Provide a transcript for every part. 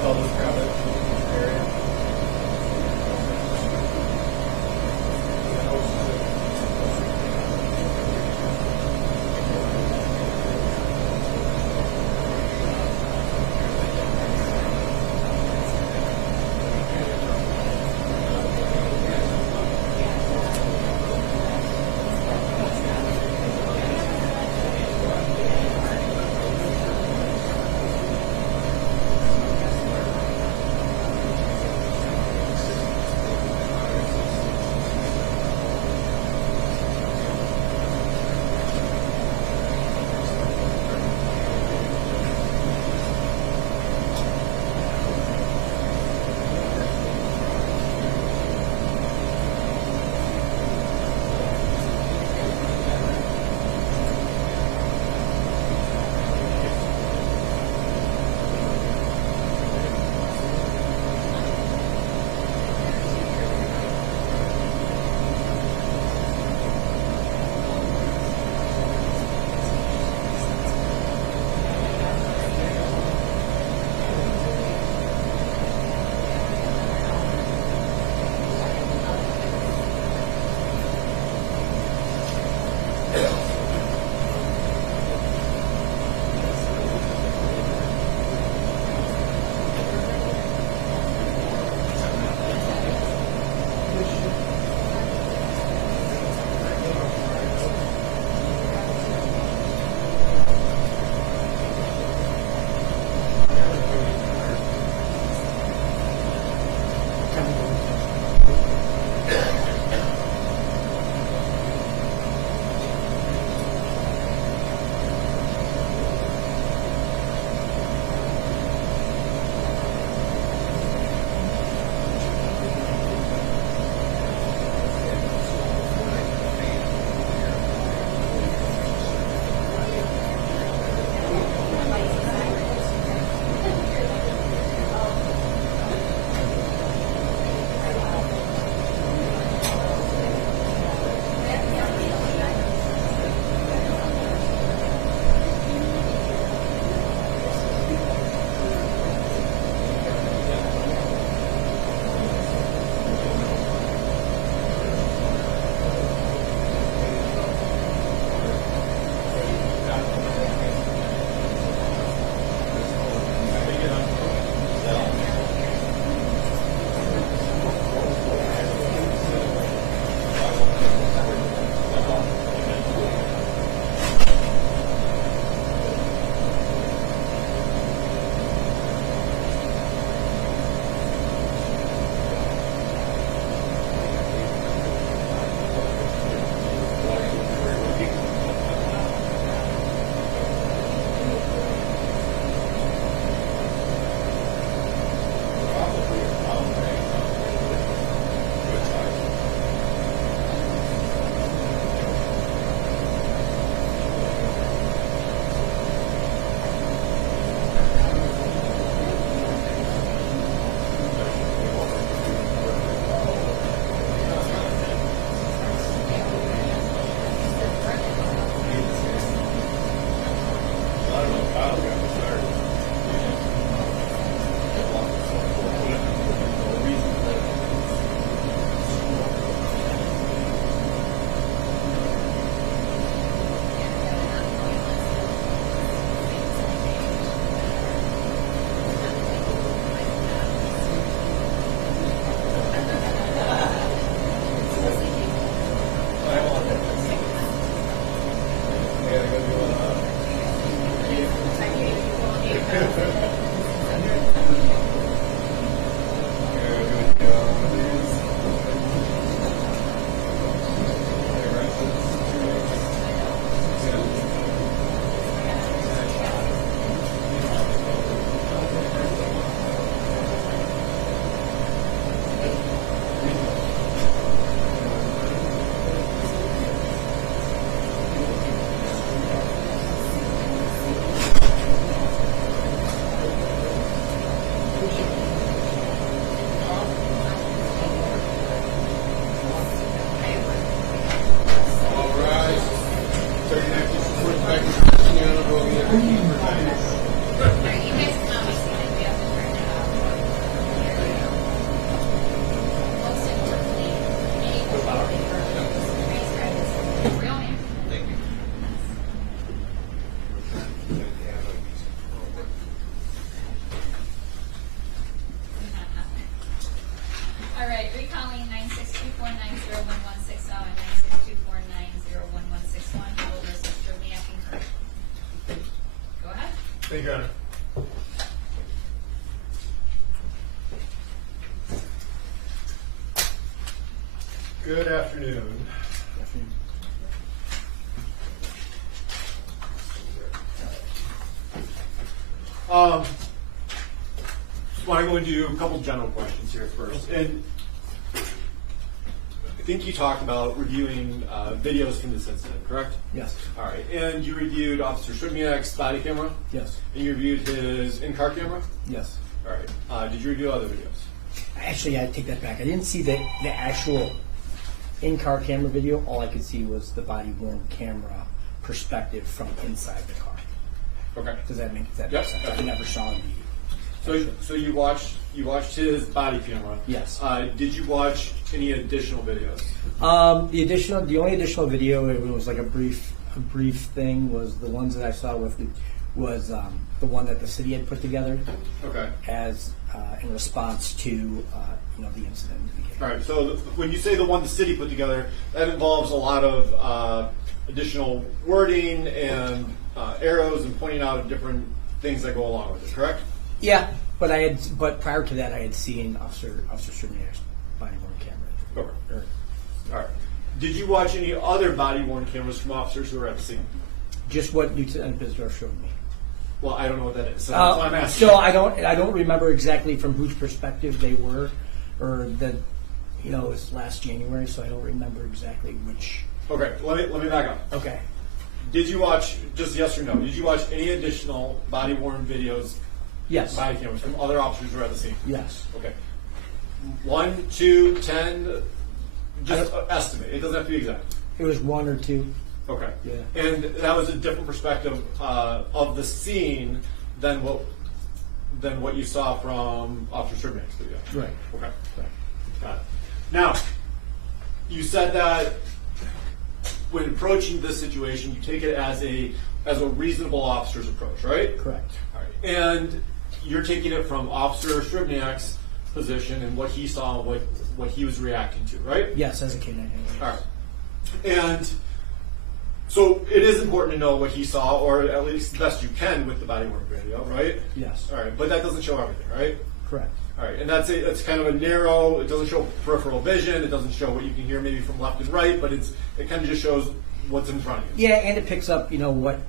I'll just grab it. Area. Thank you, Your Honor. Good afternoon. Just want to go into a couple general questions here first. And I think you talked about reviewing videos from this incident, correct? Yes. All right. And you reviewed Officer Sribniak's body camera? Yes. And you reviewed his in-car camera? Yes. All right. Did you review other videos? Actually, I take that back. I didn't see the actual in-car camera video. All I could see was the body-worn camera perspective from inside the car. Okay. Does that make sense? Yep. I never saw the. So you watched his body camera. Yes. Did you watch any additional videos? The only additional video, it was like a brief thing, was the ones that I saw was the one that the city had put together. Okay. As in response to the incident. All right. So when you say the one the city put together, that involves a lot of additional wording and arrows and pointing out different things that go along with it. Correct? Yeah, but prior to that, I had seen Officer Sribniak's body-worn camera. Okay. All right. Did you watch any other body-worn cameras from officers who were at the scene? Just what Lieutenant Bisdorf showed me. Well, I don't know what that is. So that's why I'm asking. So I don't remember exactly from whose perspective they were, or that it was last January, so I don't remember exactly which. Okay. Let me back up. Okay. Did you watch, just yes or no, did you watch any additional body-worn videos, Yes. body cameras from other officers who were at the scene? Yes. Okay. 1, 2, 10, just estimate. It doesn't have to be exact. It was 1 or 2. Okay. Yeah. And that was a different perspective of the scene than what you saw from Officer Sribniak's video. Right. Okay. Right. Got it. Now, you said that when approaching this situation, you take it as a reasonable officer's approach, right? Correct. All right. And you're taking it from Officer Sribniak's position and what he saw and what he was reacting to, right? Yes, as a Canine. All right. And so it is important to know what he saw, or at least the best you can with the body-worn video, right? Yes. All right. But that doesn't show everything, right? Correct. All right, and that's kind of a narrow. It doesn't show peripheral vision. It doesn't show what you can hear maybe from left and right, but it kind of just shows what's in front of you. Yeah, and it picks up what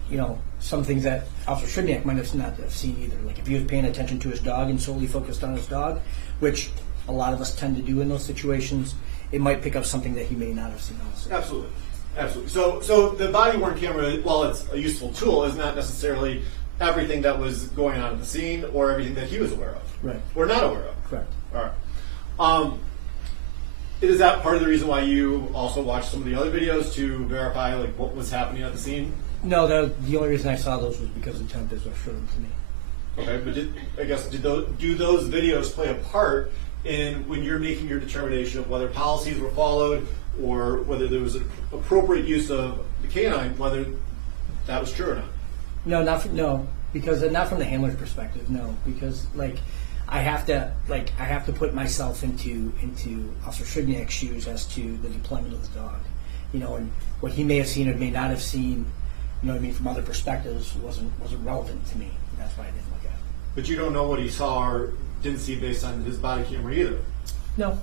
some things that Officer Sribniak might not have seen either. Like if he was paying attention to his dog and solely focused on his dog, which a lot of us tend to do in those situations, it might pick up something that he may not have seen also. Absolutely, absolutely. So the body-worn camera, while it's a useful tool, is not necessarily everything that was going on at the scene or everything that he was aware of. Right. Or not aware of. Correct. All right. Is that part of the reason why you also watched some of the other videos to verify what was happening at the scene? No, the only reason I saw those was because Lieutenant Bisdorf showed them to me. Okay, but do those videos play a part in when you're making your determination of whether policies were followed or whether there was an appropriate use of the canine, whether that was true or not? No, because not from the handler's perspective. No, because I have to put myself into Officer Sribniak's shoes as to the deployment of the dog, and what he may have seen or may not have seen, from other perspectives wasn't relevant to me. That's why I didn't look at it. But you don't know what he saw or didn't see based on his body camera either. No.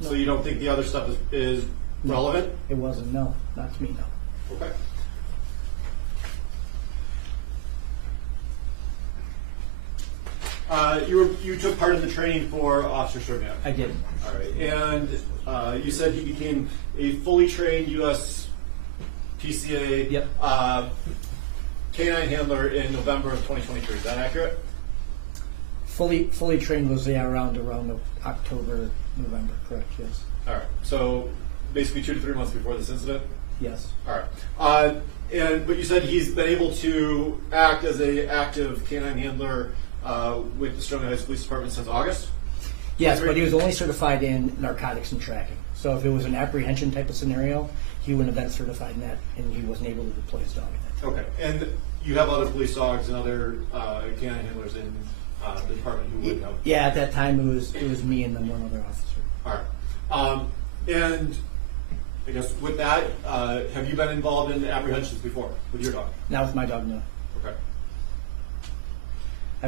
So you don't think the other stuff is relevant? It wasn't. No, not to me. No. Okay. You took part in the training for Officer Sribniak. I did. All right, and you said he became a fully trained U.S. PCA Yep. canine handler in November of 2023. Is that accurate? Fully trained was around October, November. Correct. Yes. All right. So basically 2 to 3 months before this incident. Yes. All right. But you said he's been able to act as an active canine handler with the Sterling Heights Police Department since August? Yes, but he was only certified in narcotics and tracking. So if it was an apprehension type of scenario, he wouldn't have been certified in that, and he wasn't able to deploy his dog in that. Okay. And you have other police dogs and other canine handlers in the department who would know? Yeah, at that time it was me and then one other officer. All right. And I guess with that, have you been involved in apprehensions before with your dog? Not with my dog, no. Okay.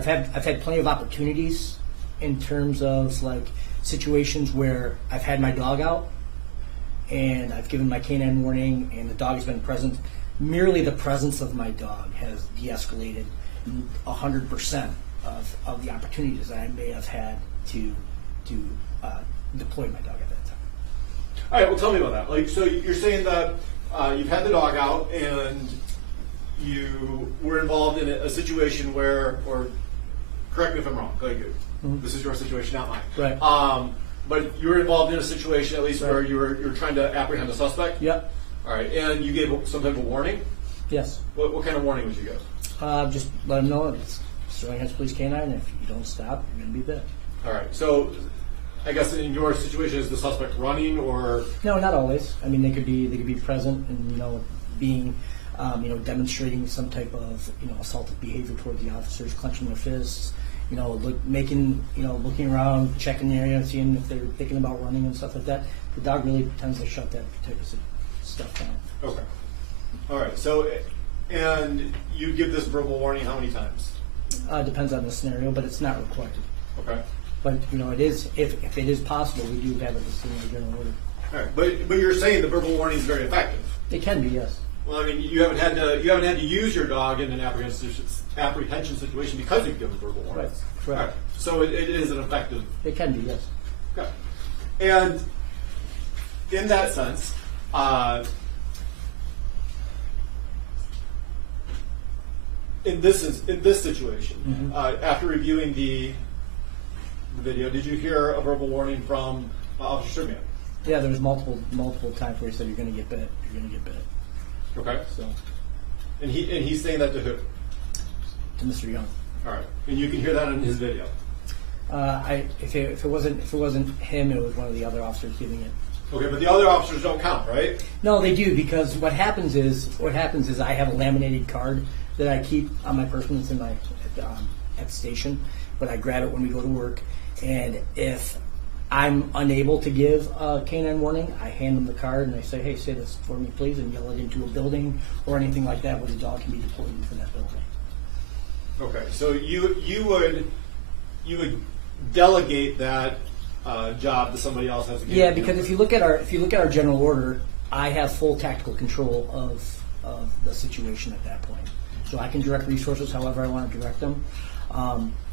I've had plenty of opportunities in terms of like situations where I've had my dog out and I've given my canine warning and the dog has been present. Merely the presence of my dog has de-escalated 100% of the opportunities that I may have had to deploy my dog at that time. All right, well, tell me about that. Like, so you're saying that you've had the dog out and you were involved in a situation where, or correct me if I'm wrong, like, this is your situation, not mine. Right. But you were involved in a situation, at least, where you were trying to apprehend a suspect? Yep. All right, and you gave some type of warning? Yes. What kind of warning would you give? Just let them know it's Sterling Heights Police Canine, and if you don't stop, you're going to be bit. All right, so I guess in your situation, is the suspect running or? No, not always. I mean, they could be present and being demonstrating some type of assaultive behavior toward the officers, clenching their fists, looking around, checking the area, seeing if they're thinking about running and stuff like that. The dog really tends to shut that type of stuff down. Okay. All right. So, and you give this verbal warning how many times? Depends on the scenario, but it's not required. Okay. But it is if it is possible, we do have it listed in the general order. All right. But you're saying the verbal warning is very effective. It can be, yes. Well, I mean, you haven't had to use your dog in an apprehension situation because you've given verbal warnings. Right. All right. So it is an effective. It can be, yes. Okay. And in that sense, in this situation, after reviewing the video, did you hear a verbal warning from Officer Sribniak? Yeah, there was multiple times where he said you're going to get bit. You're going to get bit. Okay. So, and he's saying that to who? to Mr. Young. All right. And you can hear that in his video. If it wasn't him, it was one of the other officers giving it. Okay, but the other officers don't count, right? No, they do, because what happens is I have a laminated card that I keep on my person. It's in my at the station, but I grab it when we go to work. And if I'm unable to give a canine warning, I hand them the card and I say, "Hey, say this for me, please," and yell it into a building or anything like that where the dog can be deployed into that building. Okay, so you would delegate that job to somebody else as a Yeah, because if you look at our general order, I have full tactical control of the situation at that point. So I can direct resources however I want to direct them.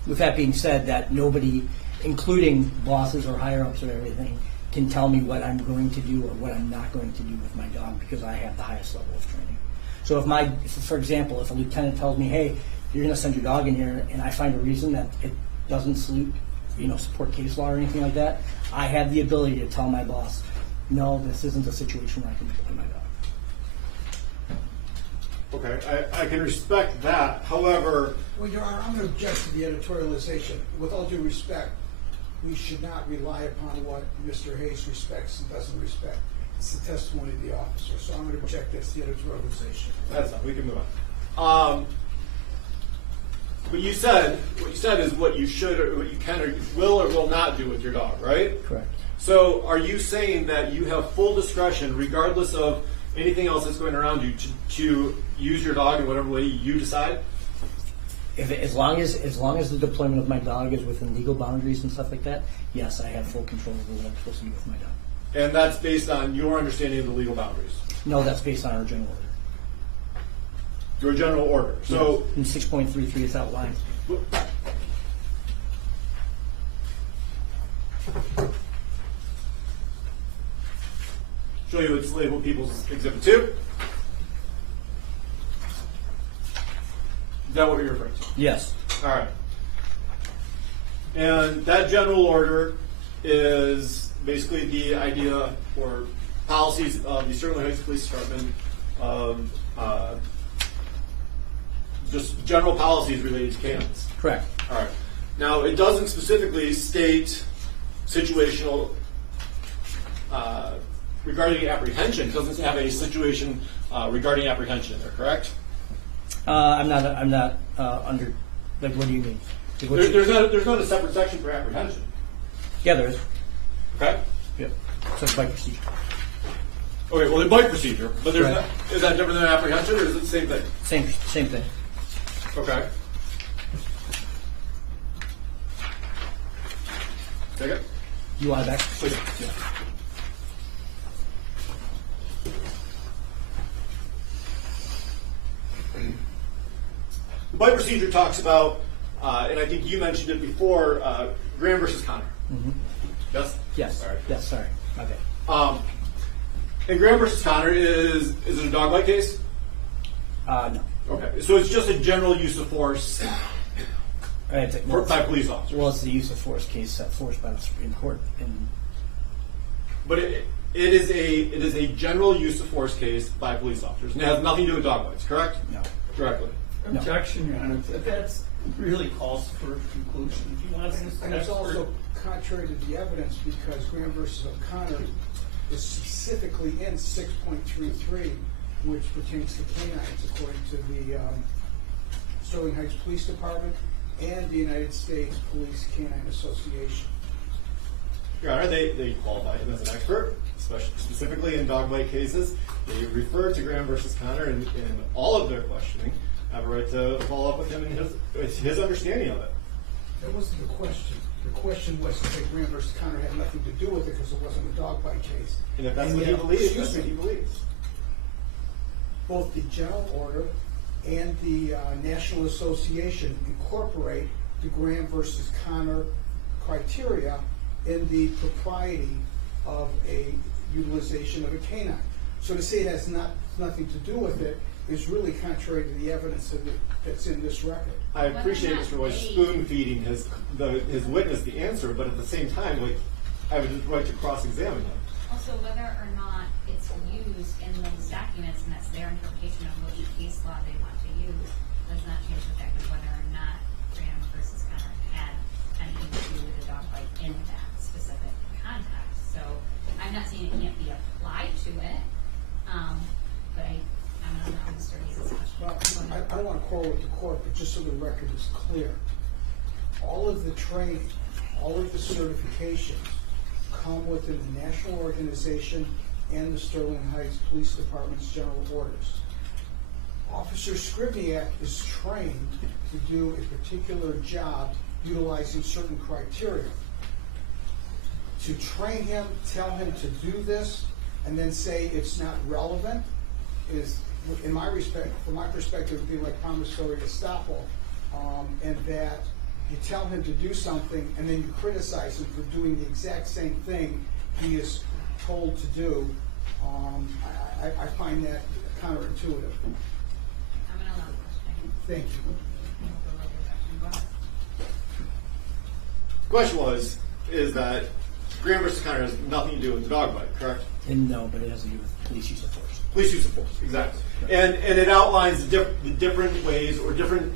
With that being said, that nobody, including bosses or higher ups or everything, can tell me what I'm going to do or what I'm not going to do with my dog, because I have the highest level of training. So for example, if a lieutenant tells me, "Hey, you're going to send your dog in here," and I find a reason that it doesn't support case law or anything like that, I have the ability to tell my boss, "No, this isn't a situation where I can deploy my dog." Okay, I can respect that. However, Well, Your Honor, I'm going to object to the editorialization. With all due respect, we should not rely upon what Mr. Hayes respects and doesn't respect. It's the testimony of the officer. So I'm going to object against the editorialization. that's not. We can move on. What you said is what you should or what you can or will or will not do with your dog, right? Correct. So are you saying that you have full discretion, regardless of anything else that's going around you, to use your dog in whatever way you decide? As long as the deployment of my dog is within legal boundaries and stuff like that, yes, I have full control over what I'm supposed to do with my dog. And that's based on your understanding of the legal boundaries. No, that's based on our general order. Your general order. So in 6.33, it's outlined. Show you it's labeled People's Exhibit 2. Is that what you're referring to? Yes. All right. And that general order is basically the idea or policies of the Sterling Heights Police Department of just general policies related to canines. Correct. All right. Now, it doesn't specifically state situational regarding apprehension. It doesn't have a situation regarding apprehension in there, correct? I'm not under. Like, what do you mean? Like, There's not a separate section for apprehension. Yeah, there is. Okay. Yep. So it's by procedure. Okay. Well, the bite procedure, but there's Right. not, is that different than apprehension, or is it the same thing? Same thing. Okay. Take it. You want it back? Please. Yeah. The bite procedure talks about, and I think you mentioned it before, Graham versus Connor. Yes? Yes. All right. Yes, sorry. Okay. And Graham versus Connor is it a dog bite case? No. Okay. So it's just a general use of force by police officers. Well, it's the use of force case set forth by the Supreme Court. But it is a general use of force case by police officers, and it has nothing to do with dog bites, correct? No. Directly. No. Objection, Your Honor. That's really calls for a conclusion. If you want And it's also contrary to the evidence because Graham versus O'Connor is specifically in 6.33, which pertains to canines, according to the Sterling Heights Police Department and the United States Police Canine Association. Your Honor, they qualify him as an expert, especially specifically in dog bite cases. They refer to Graham versus Connor in all of their questioning. I have a right to follow up with him and his understanding of it. That wasn't the question. The question was that Graham versus Connor had nothing to do with it because it wasn't a dog bite case. And if that's what he yet- believes, excuse that's what me, he believes. both the general order and the National Association incorporate the Graham versus Connor criteria in the propriety of a utilization of a canine. So to say it has nothing to do with it is really contrary to the evidence that's in this record. I appreciate Mr. Royce spoon feeding his witness the answer, but at the same time, I have a right to cross-examine him. Also, whether or not it's used in those documents and that's their interpretation of which case law they want to use does not change the fact of whether or not Graham versus Connor had anything to do with a dog bite in that specific context. So I'm not saying it can't be applied to it, but I'm not on Mr. Hayes' question. Well, I don't want to quarrel with the court, but just so the record is clear, all of the training, all of the certifications come within the national organization and the Sterling Heights Police Department's general orders. Officer Sribniak is trained to do a particular job utilizing certain criteria. To train him, tell him to do this, and then say it's not relevant is, in my respect, from my perspective, would be like promissory estoppel, and that you tell him to do something and then you criticize him for doing the exact same thing he is told to do. I find that counterintuitive. I'm going to allow the question. Thank you. Go ahead. The question is that Graham versus Connor has nothing to do with the dog bite, correct? And no, but it has to do with police use of force. Police use of force, exactly. And it outlines the different ways or different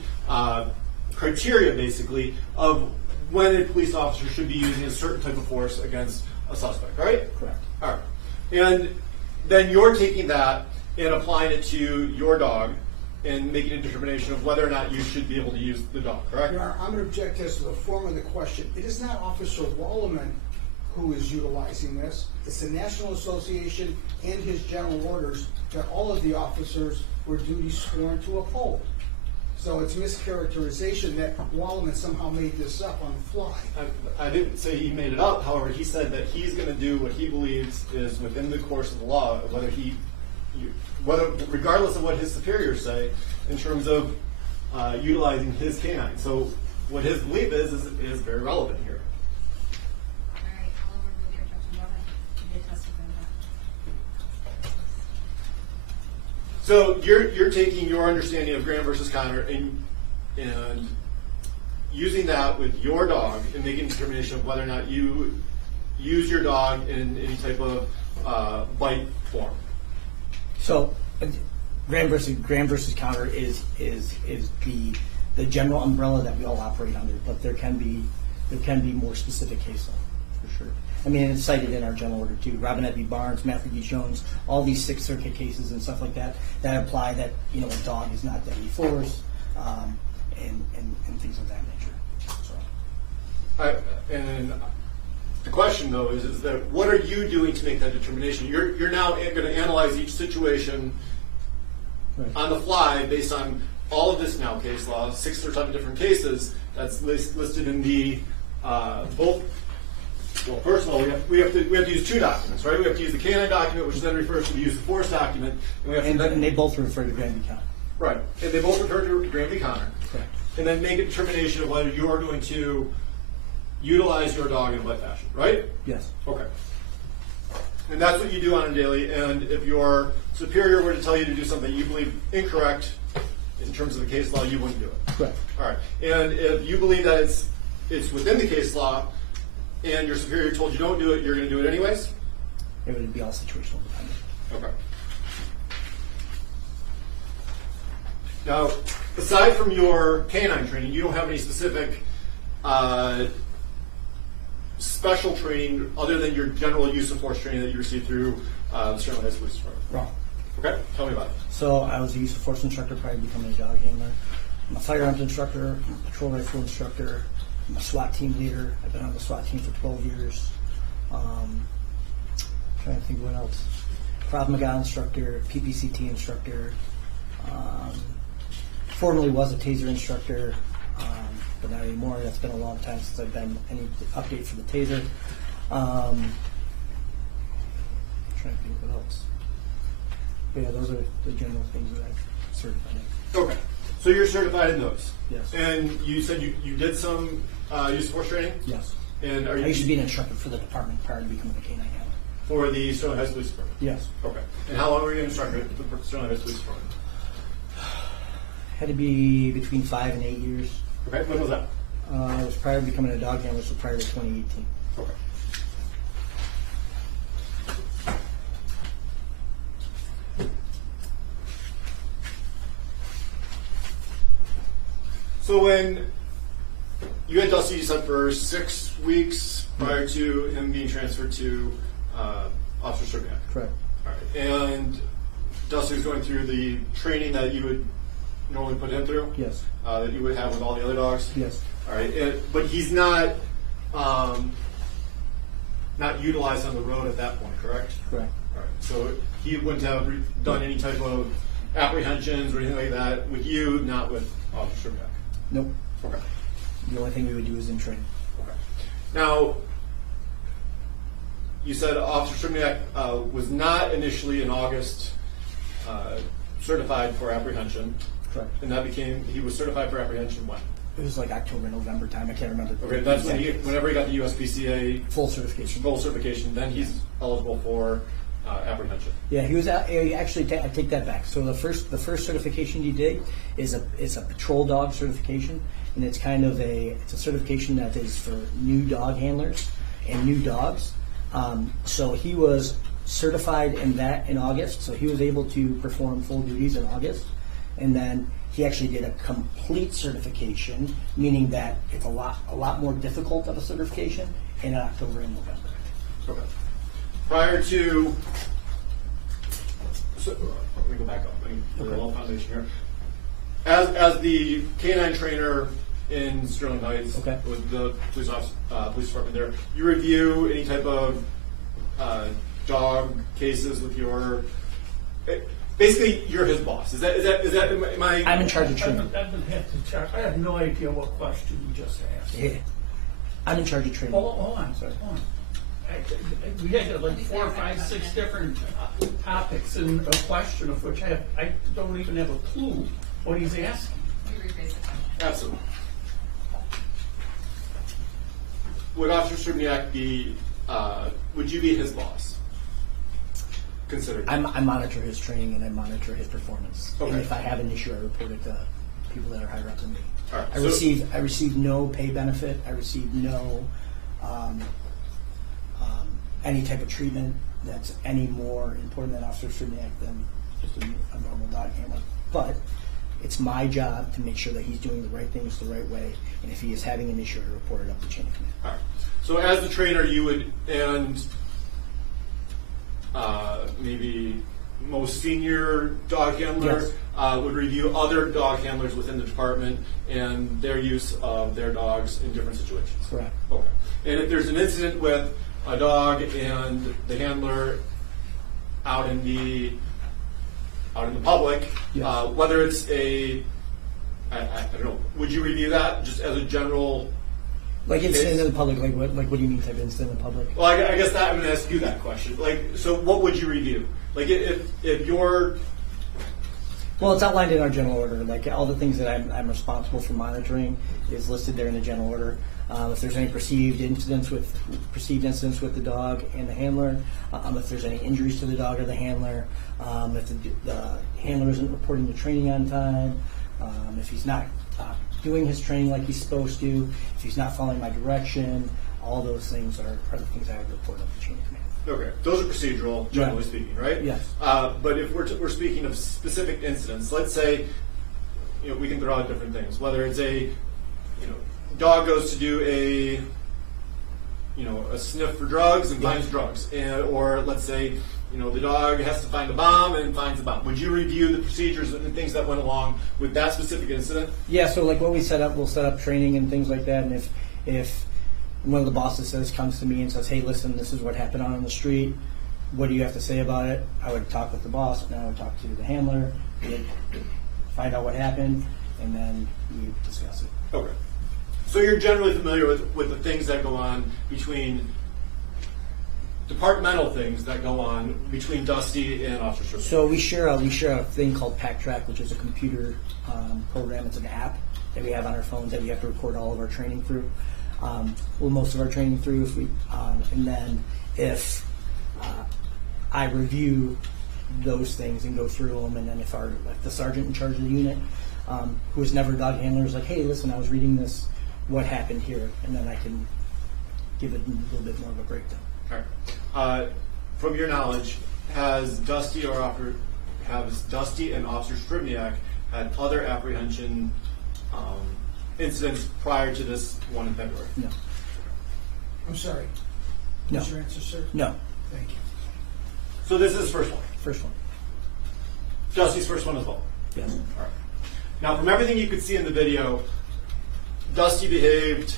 criteria, basically, of when a police officer should be using a certain type of force against a suspect, right? Correct. All right. And then you're taking that and applying it to your dog and making a determination of whether or not you should be able to use the dog, correct? Your Honor, I'm going to object as to the form of the question. It is not Officer Walleman who is utilizing this. It's the National Association and his general orders that all of the officers were duty sworn to uphold. So it's mischaracterization that Walleman somehow made this up on the fly. I didn't say he made it up. However, he said that he's going to do what he believes is within the course of the law, whether regardless of what his superiors say, in terms of utilizing his canine. So what his belief is very relevant here. All right, I'll overrule your objection. Go ahead. You did testify to that. So you're taking your understanding of Graham versus Connor and using that with your dog and making a determination of whether or not you use your dog in any type of bite form. So, Graham versus Connor is the general umbrella that we all operate under, but there can be more specific case law for sure. I mean, it's cited in our general order too. Robinette v. Barnes, Matthew v. Jones, all these Sixth Circuit cases and stuff like that apply that a dog is not deadly force, and things of that nature. So. And the question though is that what are you doing to make that determination? You're now going to analyze each situation Right. on the fly based on all of this now case law, 6 or 7 different cases that's listed in the both Well, first of all, we have to use two documents, right? We have to use the Canine document, which then refers to the use of force document, and we have to And then, they both refer to Graham v. Connor. right, and they both refer to Graham v. Connor, Correct. and then make a determination of whether you are going to utilize your dog in a bite fashion, right? Yes. Okay. And that's what you do on a daily, and if your superior were to tell you to do something you believe incorrect in terms of the case law, you wouldn't do it. Correct. All right. And if you believe that it's within the case law, and your superior told you don't do it, you're going to do it anyways? It would be all situational dependent. Okay. Now, aside from your canine training, you don't have any specific special training other than your general use of force training that you received through the Sterling Heights Police Department. Wrong. Okay, tell me about it. So I was a use of force instructor prior to becoming a dog handler. I'm a firearms instructor, I'm a patrol rifle instructor, I'm a SWAT team leader. I've been on the SWAT team for 12 years. Trying to think what else. Krav Maga instructor, PPCT instructor. Formerly was a taser instructor, but not anymore. That's been a long time since I've done any update for the taser. Trying to think what else. But yeah, those are the general things that I've certified in. Okay, so you're certified in those? Yes. And you said you did some use of force training? Yes. And are I you used to be an instructor for the department prior to becoming a canine handler. for the Sterling Heights Police Department? Yes. Okay. And how long were you an instructor at the Sterling Heights Police Department? Had to be between 5 and 8 years. Okay, when was that? It was prior to becoming a dog handler, so prior to 2018. Okay. So when you had Dusty, you said for 6 weeks prior to him being transferred to Officer Sribniak. Correct. All right. And Dusty was going through the training that you would normally put him through? Yes. That you would have with all the other dogs? Yes. All right. But he's not utilized on the road at that point, correct? Correct. All right. So he wouldn't have done any type of apprehensions or anything like that with you, not with Officer Sribniak? Nope. Okay. The only thing we would do is in training. Okay. Now, you said Officer Sribniak was not initially in August certified for apprehension, Correct. and that became, he was certified for apprehension when? It was like October, November time. I can't remember. Okay, that's when Exactly. whenever he got the USPCA Full certification. full certification, then he's eligible for apprehension. Yeah, he was actually. I take that back. So the first certification he did is a patrol dog certification, and it's kind of it's a certification that is for new dog handlers and new dogs. So he was certified in August, so he was able to perform full duties in August, and then he actually did a complete certification, meaning that it's a lot more difficult of a certification in October and November. Okay. Prior to, so, let me go back up. Let me get a little foundation here. As the canine trainer in Sterling Heights, Okay. with the police department there, you review any type of dog cases with your. Basically, you're his boss. Is that? Am I? I'm in charge of training. I have no idea what question you just asked. Yeah. I'm in charge of training. Hold on. We had like 4, 5, 6 different topics in a question of which I don't even have a clue what he's asking. We rephrase the question. Absolutely. Would Officer Sribniak be? Would you be his boss? Considered. I monitor his training and I monitor his performance. Okay. And if I have an issue, I report it to people that are higher up than me. All right, I so- receive no pay benefit. I receive no any type of treatment that's any more important than Officer Sribniak than just a normal dog handler. But it's my job to make sure that he's doing the right things the right way. And if he is having an issue, I report it up the chain of command. All right. So as the trainer, you would, and maybe most senior dog handler Yes. would review other dog handlers within the department and their use of their dogs in different situations. Correct. Okay. And if there's an incident with a dog and the handler out in the public, Yes. whether it's I don't know, would you review that just as a general Like incident in the public, like what do you mean type of incident in the public? Well, I guess that I'm going to ask you that question. Like, so what would you review? Like, if you're Well, it's outlined in our general order. Like all the things that I'm responsible for monitoring is listed there in the general order. If there's any perceived incidents with the dog and the handler, if there's any injuries to the dog or the handler, if the handler isn't reporting the training on time, if he's not doing his training like he's supposed to, if he's not following my direction, all those things are the things I would report up the chain of command. okay, those are procedural, generally Yeah. speaking, right? Yes. But if we're speaking of specific incidents, let's say, we can throw out different things. Whether it's a dog goes to do a sniff for drugs and finds drugs, or let's say the dog has to find a bomb and finds a bomb. Would you review the procedures and the things that went along with that specific incident? Yeah, so like what we'll set up training and things like that, and if one of the bosses comes to me and says, hey, listen, this is what happened on the street, what do you have to say about it? I would talk with the boss, and I would talk to the handler, we'd find out what happened, and then we would discuss it. Okay. So you're generally familiar with the things that go on between departmental things that go on between Dusty and Officer Sribniak. So we share a thing called PackTrack, which is a computer program. It's an app that we have on our phones that we have to record all of our training through. Most of our training through, and then if I review those things and go through them, and then if the sergeant in charge of the unit, who has never dog handler, is like, hey, listen, I was reading this, what happened here, and then I can give it a little bit more of a breakdown. All right. From your knowledge, has Dusty and Officer Sribniak had other apprehension incidents prior to this one in February? No. I'm sorry. No. What's your answer, sir? No. Thank you. So this is his first one. First one. Dusty's first one as well. Yes. All right. Now, from everything you could see in the video, Dusty behaved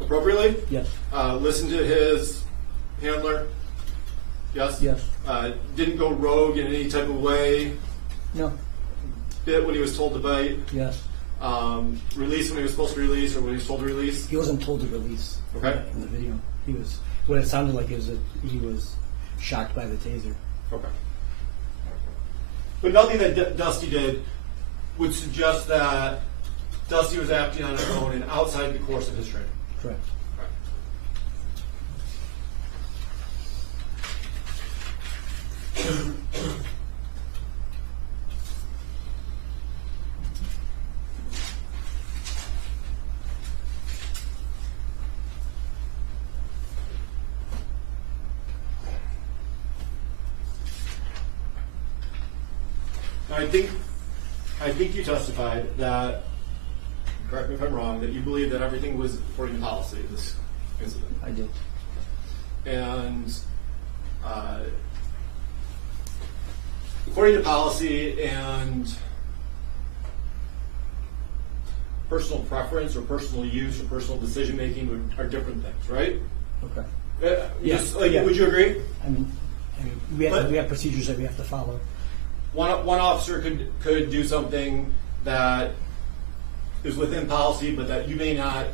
appropriately. Yes. Listened to his handler. Yes. Yes. Didn't go rogue in any type of way. No. Bit when he was told to bite. Yes. Release when he was supposed to release, or when he was told to release. He wasn't told to release. Okay. In the video, he was. What it sounded like is that he was shocked by the taser. Okay. But nothing that Dusty did would suggest that Dusty was acting on his own and outside the course of his training. Correct. Right. Now, I think you testified that, correct me if I'm wrong, that you believe that everything was according to policy in this incident. I did. And according to policy and personal preference or personal use or personal decision making are different things, right? Okay. Yeah. Yeah. Would you agree? I mean, we have procedures that we have to follow. One officer could do something that is within policy, but that you may not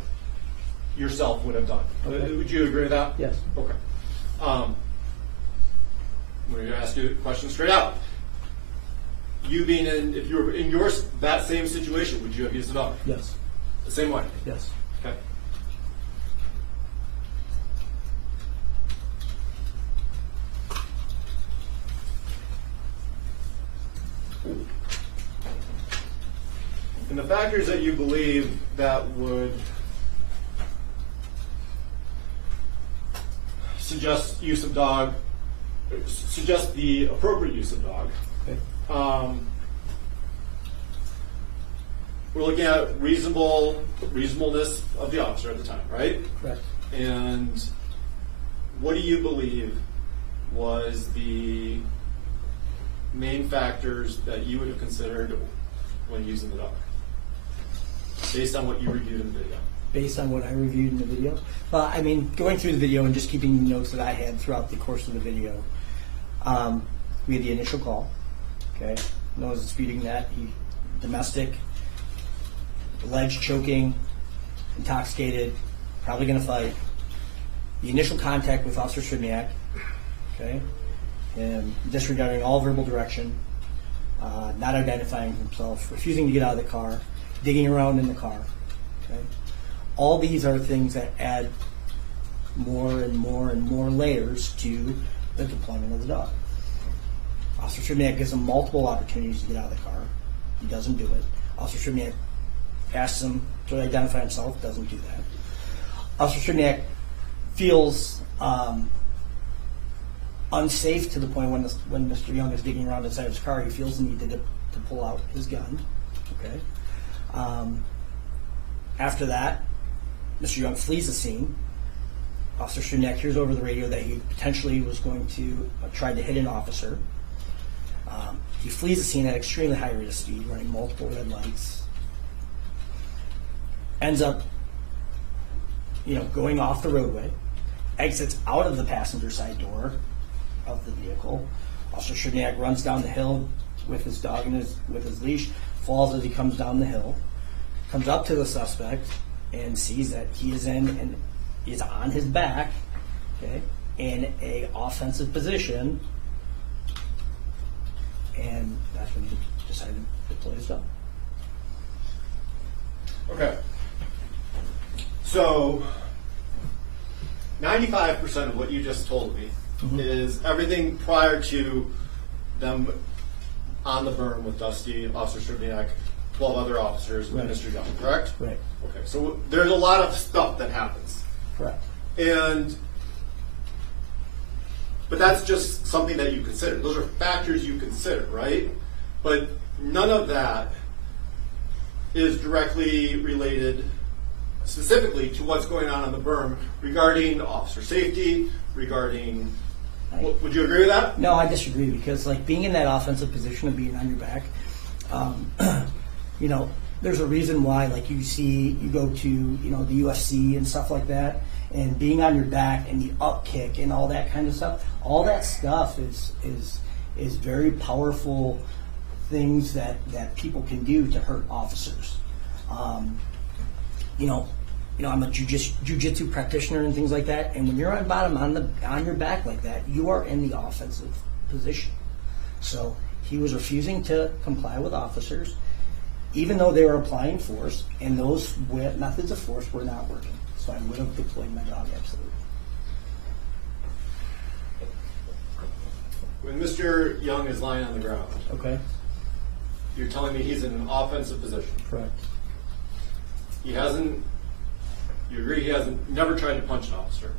yourself would have done. Okay. Would you agree with that? Yes. Okay. We're going to ask you a question straight out. You being if you were in that same situation, would you have used the dog? Yes. The same way? Yes. Okay. And the factors that you believe that would suggest use of dog, suggest the appropriate use of dog. Okay. We're looking at reasonableness of the officer at the time, right? Correct. And what do you believe was the main factors that you would have considered when using the dog, based on what you reviewed in the video? Based on what I reviewed in the video, I mean, going through the video and just keeping the notes that I had throughout the course of the video, we had the initial call. Okay, no one's disputing that. Domestic, alleged choking, intoxicated, probably going to fight. The initial contact with Officer Sribniak, okay, and disregarding all verbal direction, not identifying himself, refusing to get out of the car, digging around in the car. Okay, all these are things that add more and more and more layers to the deployment of the dog. Officer Sribniak gives him multiple opportunities to get out of the car. He doesn't do it. Officer Sribniak asks him to identify himself, doesn't do that. Officer Sribniak feels unsafe to the point when Mr. Young is digging around inside his car, he feels the need to pull out his gun. Okay. After that, Mr. Young flees the scene. Officer Sribniak hears over the radio that he potentially was going to try to hit an officer. He flees the scene at extremely high rate of speed, running multiple red lights. Ends up, going off the roadway, exits out of the passenger side door of the vehicle. Officer Sribniak runs down the hill with his dog and with his leash, falls as he comes down the hill, comes up to the suspect, and sees that he is is on his back, okay, in a offensive position, and that's when he decided to deploy his dog. Okay. So, 95% of what you just told me is everything prior to them on the berm with Dusty, Officer Sribniak, 12 other officers, and Right. Mr. Young, correct? Right. Okay, so there's a lot of stuff that happens. Correct. But that's just something that you consider. Those are factors you consider, right? But none of that is directly related specifically to what's going on the berm regarding officer safety, regarding... Would you agree with that? No, I disagree, because being in that offensive position of being on your back, there's a reason why you go to the UFC and stuff like that, and being on your back and the up kick and all that kind of stuff. All that stuff is very powerful things that people can do to hurt officers. I'm a jiu-jitsu practitioner and things like that, and when you're on your back like that, you are in the offensive position. So he was refusing to comply with officers, even though they were applying force, and those methods of force were not working. So I would have deployed my dog, absolutely. When Mr. Young is lying on the ground, Okay. you're telling me he's in an offensive position. Correct. You agree he hasn't never tried to punch an officer?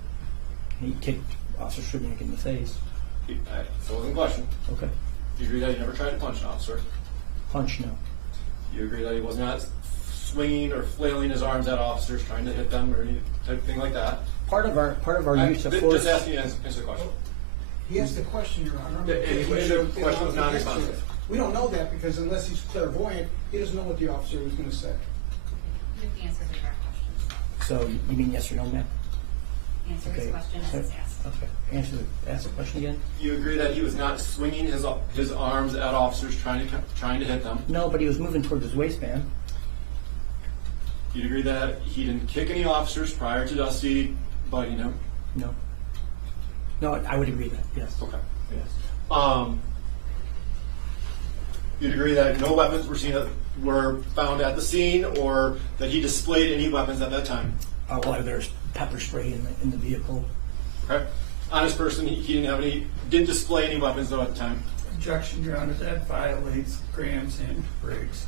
He kicked Officer Sribniak in the face. So wasn't a question. Okay. You agree that he never tried to punch an officer? Punch, no. You agree that he was not swinging or flailing his arms at officers, trying to hit them or any type of thing like that? Part of our use of force. Just ask me to answer the question. He asked the question, Your Honor. The question was not responsive. We don't know that because unless he's clairvoyant, he doesn't know what the officer was going to say. You have to answer the direct questions. So you mean yes or no, ma'am? Answer his question as it's asked. Okay. Ask the question again. You agree that he was not swinging his arms at officers, trying to hit them? No, but he was moving towards his waistband. You agree that he didn't kick any officers prior to Dusty biting him? No. No, I would agree that, yes. Okay. Yes. You'd agree that no weapons were found at the scene, or that he displayed any weapons at that time? Well, there's pepper spray in the vehicle. Okay. Honest person, he didn't display any weapons though at the time. Objection, Your Honor, that violates Graham's and Briggs.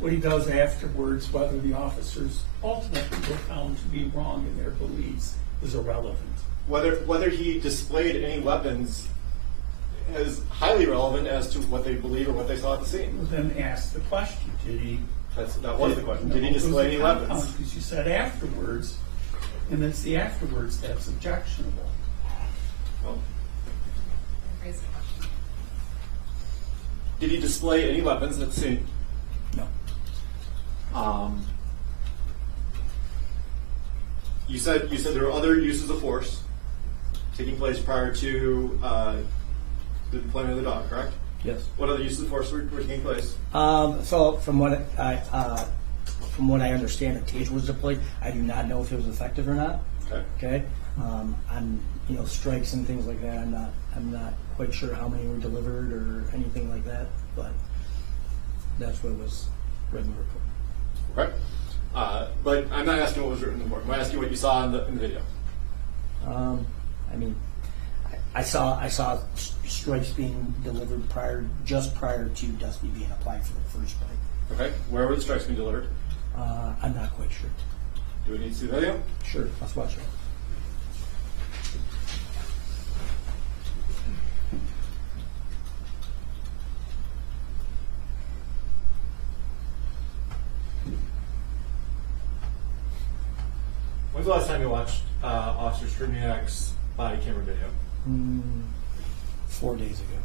What he does afterwards, whether the officers ultimately were found to be wrong in their beliefs, is irrelevant. Whether he displayed any weapons is highly relevant as to what they believe or what they saw at the scene. Well, then ask the question, did he? That was the question. Did he display any weapons? Because you said afterwards, and it's the afterwards that's objectionable. Well, Rephrase the question. did he display any weapons at the scene? No. You said there were other uses of force taking place prior to the deployment of the dog, correct? Yes. What other uses of force were taking place? So from what from what I understand, a taser was deployed. I do not know if it was effective or not. Okay. Okay. On strikes and things like that, I'm not quite sure how many were delivered or anything like that, but that's what was written in the report. Okay. But I'm not asking what was written in the report. I'm asking what you saw in the video. I mean, I saw strikes being delivered just prior to Dusty being applied for the first bite. Okay. Where were the strikes being delivered? I'm not quite sure. Do we need to see the video? Sure, let's watch it. When's the last time you watched Officer Sribniak's body camera video? 4 days ago.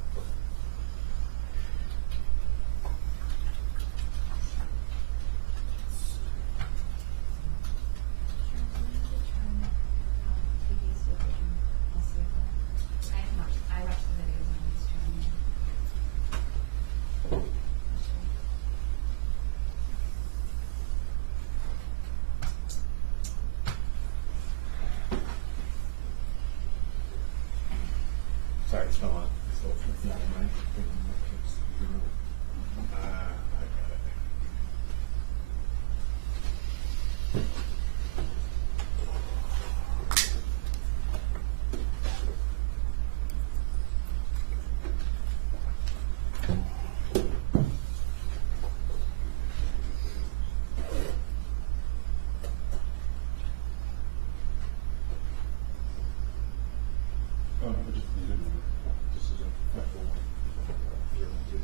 I watched the videos on this channel. Sorry, it's been a while. Oh, no, we just need a number. This is a 541. 02.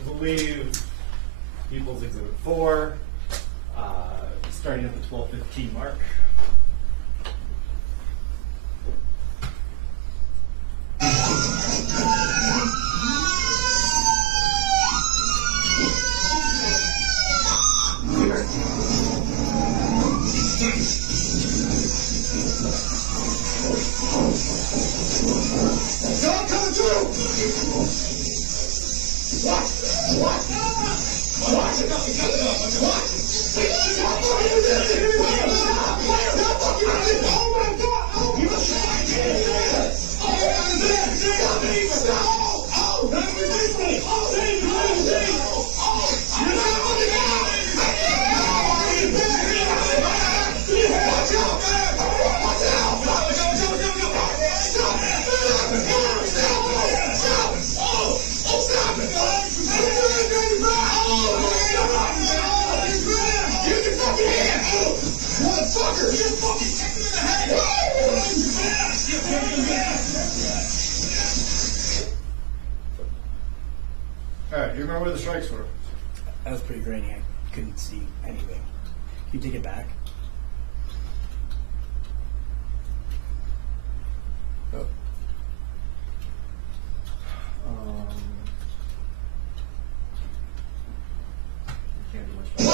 I believe People's Exhibit 4, starting at the 12:15 mark. All right, you remember where the strikes were? That was pretty grainy. I couldn't see anything. Can you take it back? Oh. Can't do much better.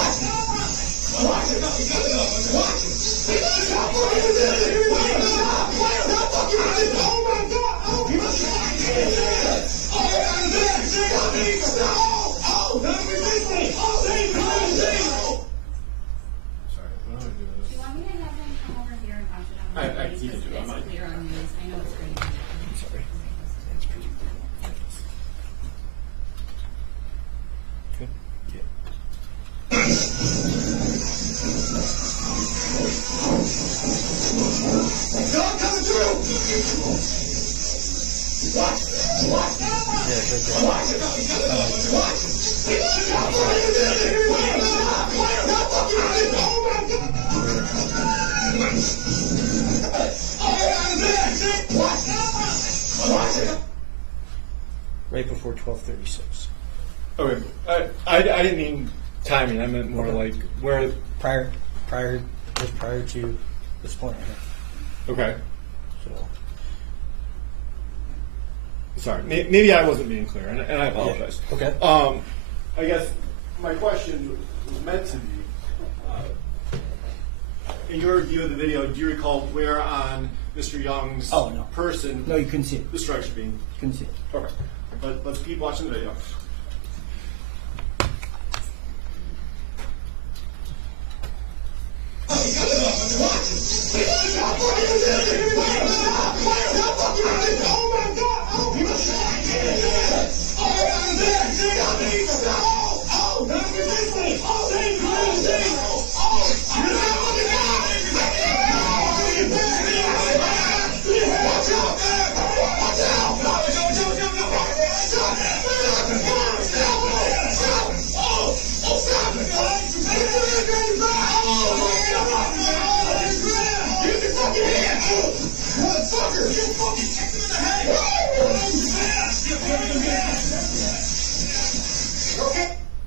Sorry. Right before 12:36. Okay, I didn't mean timing. I meant more like where. Prior to this point. I think. Okay, So sorry. Maybe I wasn't being clear, and I apologize. okay. I guess my question was meant to be, in your review of the video, do you recall where on Mr. Young's Oh, no. person No, you couldn't see it. the strikes are being? Couldn't see it. Okay, let's keep watching the video.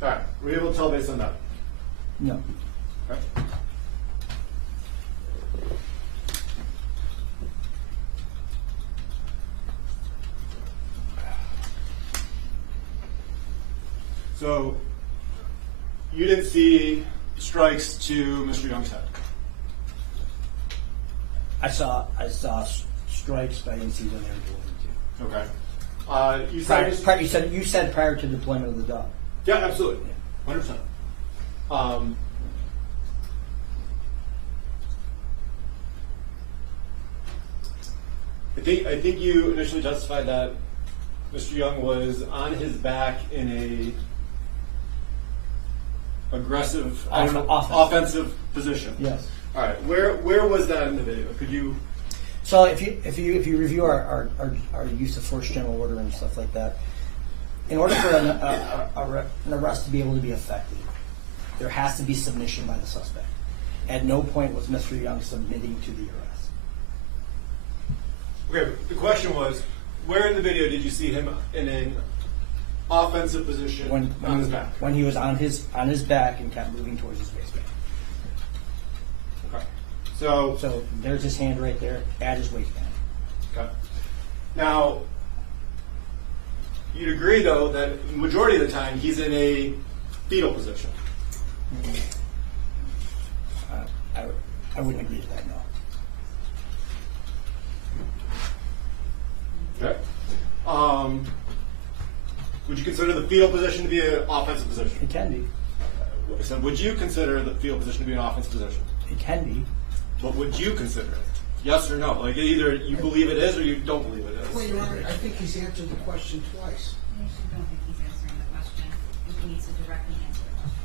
All right, were you able to tell based on that? No. Okay. So, you didn't see strikes to Mr. Young's head? I saw strikes, but I didn't see when they were delivered to. Okay. You said You said prior to deployment of the dog. Yeah, absolutely. 100%. I think you initially justified that Mr. Young was on his back in a aggressive, offensive position. Yes. All right. Where was that in the video? Could you? So if you review our use of force general order and stuff like that, in order for an arrest to be able to be effective, there has to be submission by the suspect. At no point was Mr. Young submitting to the arrest. Okay. The question was, where in the video did you see him in an offensive position on his back? When he was on his back and kept moving towards his waistband. Okay. So there's his hand right there at his waistband. Okay. Now, you'd agree, though, that the majority of the time he's in a fetal position. I wouldn't agree to that, no. Okay. Would you consider the fetal position to be an offensive position? It can be. So would you consider the fetal position to be an offensive position? It can be. But would you consider it? Yes or no? Like either you believe it is or you don't believe it is. Well, Your Honor, I think he's answered the question twice. I actually don't think he's answering the question. I think he needs to directly answer the question.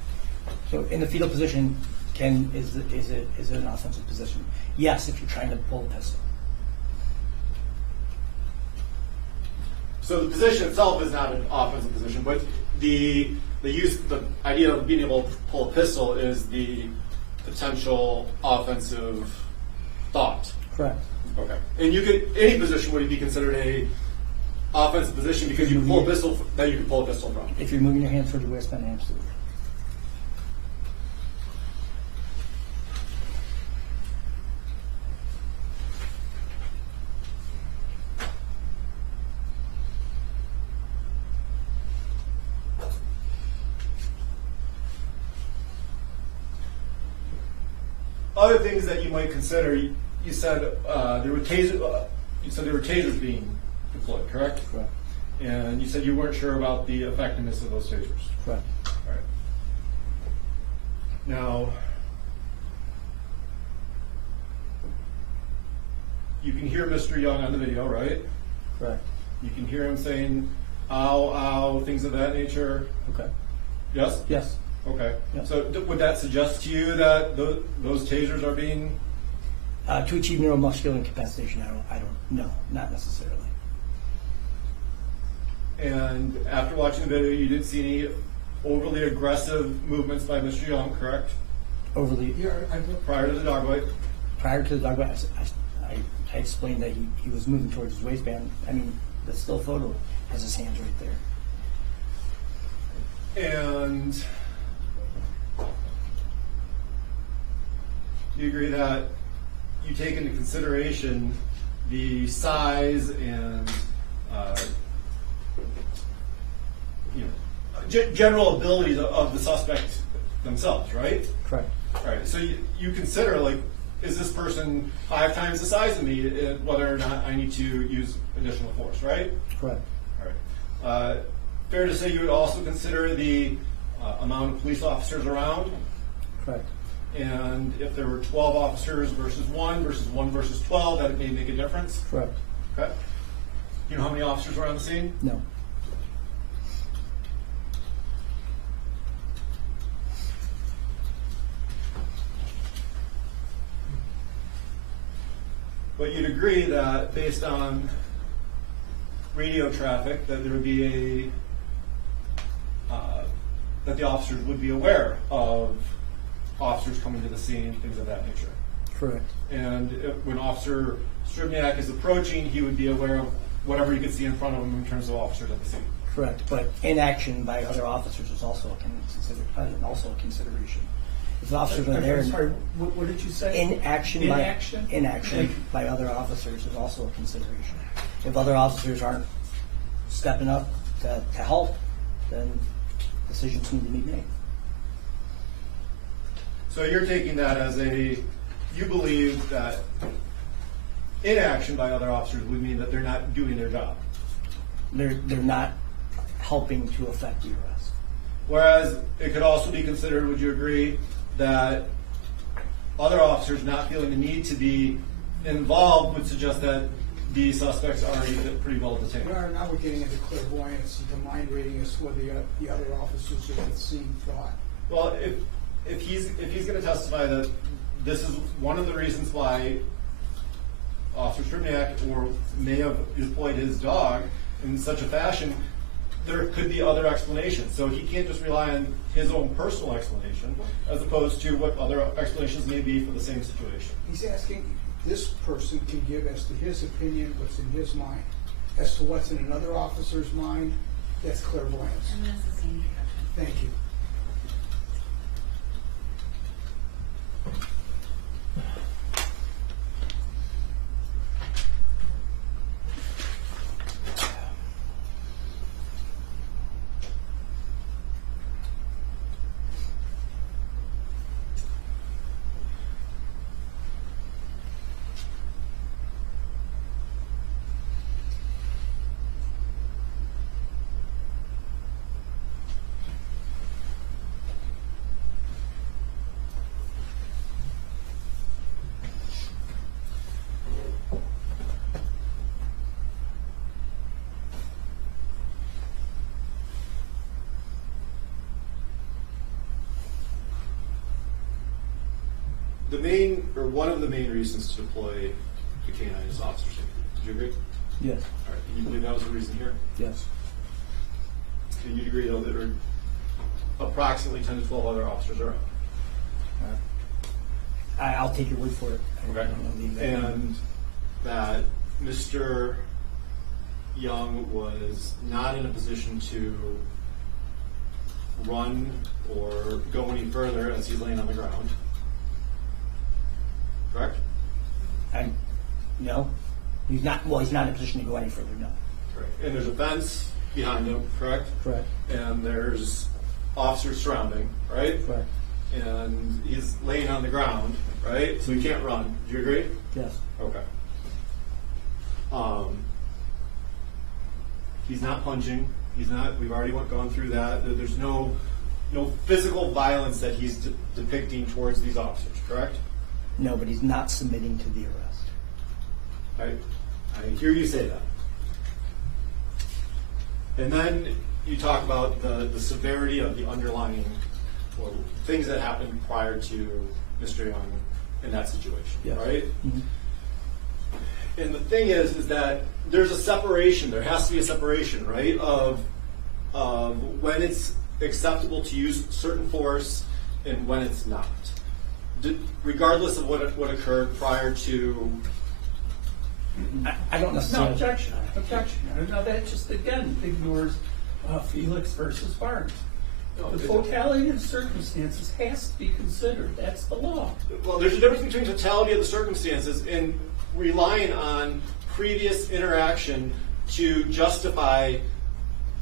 So in the fetal position, is it an offensive position? Yes, if you're trying to pull a pistol. So the position itself is not an offensive position, but the idea of being able to pull a pistol is the potential offensive thought. Correct. Okay. And any position would be considered a offensive position because you can pull a pistol that you can pull a pistol from. If you're moving your hands towards your waistband, absolutely. Other things that you might consider, you said there were tasers being deployed, correct? Correct. And you said you weren't sure about the effectiveness of those tasers. Correct. All right. Now, you can hear Mr. Young on the video, right? Correct. You can hear him saying, ow, ow, things of that nature. Okay. Yes? Yes. Okay. Yep. So would that suggest to you that those tasers are being... To achieve neuromuscular incapacitation, I don't know, not necessarily. And after watching the video, you didn't see any overly aggressive movements by Mr. Young, correct? Overly Prior to the dog bite? prior to the dog bite, I explained that he was moving towards his waistband. I mean, the still photo has his hands right there. And you agree that you take into consideration the size and general abilities of the suspect themselves, right? Correct. All right. So you consider, like, is this person 5 times the size of me, whether or not I need to use additional force, right? Correct. All right. Fair to say you would also consider the amount of police officers around, Correct. and if there were 12 officers versus 1 versus 12, that it may make a difference. Correct. Okay. You know how many officers were on the scene? No. But you'd agree that based on radio traffic, that there would be that the officers would be aware of officers coming to the scene, things of that nature. Correct. And when Officer Sribniak is approaching, he would be aware of whatever he could see in front of him in terms of officers at the scene. Correct. But inaction by other officers is also a consideration. If the officers are there, I'm sorry, what did you say? inaction by other officers is also a consideration. If other officers aren't stepping up to help, then decisions need to be made. So you're taking that as you believe that inaction by other officers would mean that they're not doing their job. They're not helping to affect the arrest. Whereas it could also be considered, would you agree, that other officers not feeling the need to be involved would suggest that the suspects are already pretty well detained? Now we're getting into clairvoyance, into mind reading as to what the other officers at the scene thought. Well, if he's going to testify that this is one of the reasons why Officer Sribniak may have deployed his dog in such a fashion, there could be other explanations. So he can't just rely on his own personal explanation as opposed to what other explanations may be for the same situation. He's asking this person can give as to his opinion what's in his mind. As to what's in another officer's mind, that's clairvoyance. And that's the same discussion. Thank you. One of the main reasons to deploy the canine is officer safety. Do you agree? Yes. All right. And you believe that was the reason here? Yes. And you'd agree, though, that there are approximately 10 to 12 other officers around? I'll take your word for it. I Okay. don't know the exact number. And that Mr. Young was not in a position to run or go any further as he's laying on the ground. Correct? No, he's not. Well, he's not in a position to go any further. No. Correct. And there's a fence behind him, correct? Correct. And there's officers surrounding, right? Correct. And he's laying on the ground, right? So he can't run. Do you agree? Yes. Okay. He's not punching. He's not. We've already gone through that. There's no physical violence that he's depicting towards these officers, correct? No, but he's not submitting to the arrest. I hear you say that. And then you talk about the severity of the underlying things that happened prior to Mr. Young in that situation, Yes. right? Mm-hmm. And the thing is that there's a separation. There has to be a separation, right, of when it's acceptable to use certain force and when it's not, regardless of what occurred prior to. I don't No, necessarily. objection. No, that just, again, ignores Felix versus Barnes. No, The it- totality of circumstances has to be considered. That's the law. Well, there's a difference between totality of the circumstances and relying on previous interaction to justify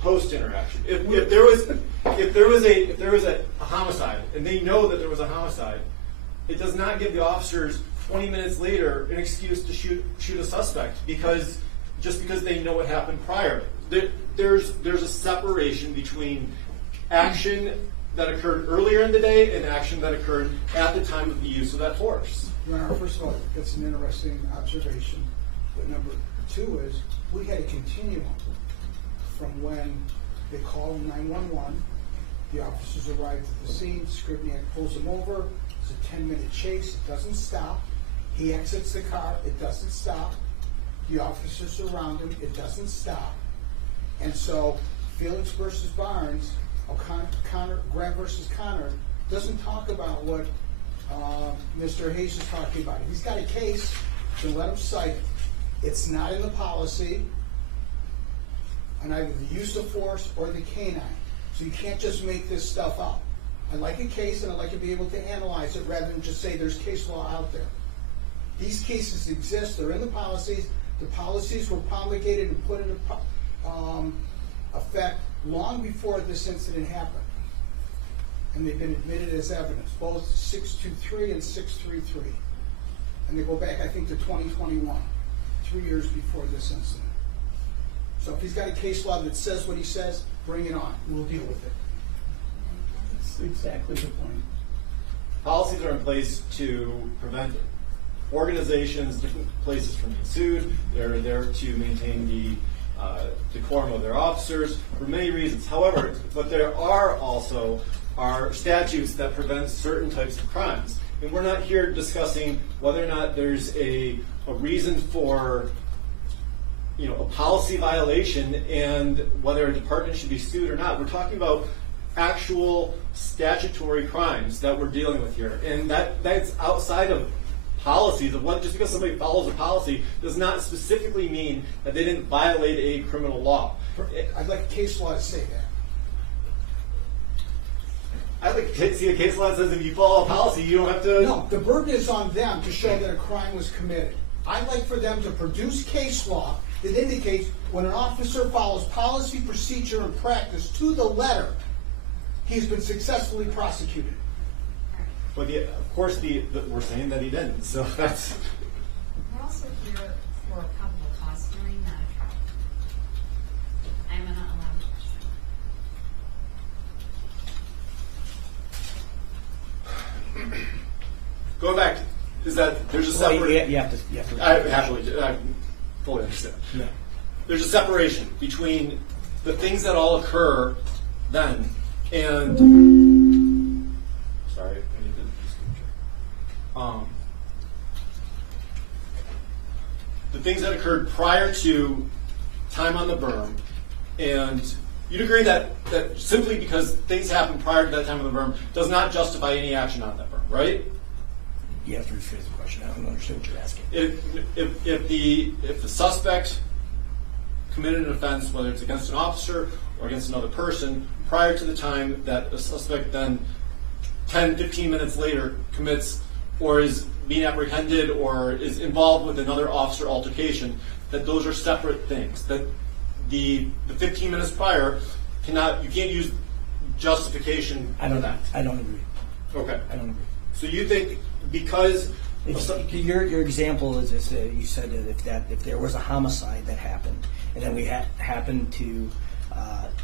post-interaction. If there was a homicide and they know that there was a homicide, it does not give the officers 20 minutes later an excuse to shoot a suspect because they know what happened prior. There's a separation between action that occurred earlier in the day and action that occurred at the time of the use of that force. Your Honor, first of all, that's an interesting observation. But number two is, we had a continuum from when they called 911, the officers arrived at the scene, Sribniak pulls them over, it's a 10-minute chase, it doesn't stop. He exits the car, it doesn't stop. The officers surround him, it doesn't stop. And so, Felix versus Barnes, Graham versus Connor, doesn't talk about what Mr. Hayes is talking about. If he's got a case, then let him cite it. It's not in the policy on either the use of force or the canine. So you can't just make this stuff up. I like a case and I'd like to be able to analyze it rather than just say there's case law out there. These cases exist, they're in the policies. The policies were promulgated and put into effect long before this incident happened. And they've been admitted as evidence, both 623 and 633. And they go back, I think, to 2021, 3 years before this incident. So if he's got a case law that says what he says, bring it on. We'll deal with it. That's exactly the point. Policies are in place to prevent organizations, different places from being sued. They're there to maintain the decorum of their officers for many reasons. However, but there are also statutes that prevent certain types of crimes. And we're not here discussing whether or not there's a reason for a policy violation and whether a department should be sued or not. We're talking about actual statutory crimes that we're dealing with here. And that's outside of policies of what just because somebody follows a policy does not specifically mean that they didn't violate a criminal law. I'd like a case law to say that. I'd like to see a case law that says if you follow a policy, you don't have to. No, the burden is on them to show that a crime was committed. I'd like for them to produce case law that indicates when an officer follows policy, procedure, and practice to the letter, he's been successfully prosecuted. But of course, we're saying that he didn't. So that's. We're also here for a probable cause hearing, not a trial. I'm not allowed to question. Going back, is that there's a Well, separate. you have to. I fully understand. Yeah. There's a separation between the things that all occur then and. Sorry, I need to. The things that occurred prior to time on the berm, and you'd agree that simply because things happened prior to that time on the berm does not justify any action on that berm, right? You have to rephrase the question. I don't understand what you're asking. If the suspect committed an offense, whether it's against an officer or against another person, prior to the time that the suspect then 10, 15 minutes later commits or is being apprehended or is involved with another officer altercation, that those are separate things. That the 15 minutes prior you can't use justification for that. I don't agree. Okay. I don't agree. So you think because Your example is you said that if there was a homicide that happened, and then we happened to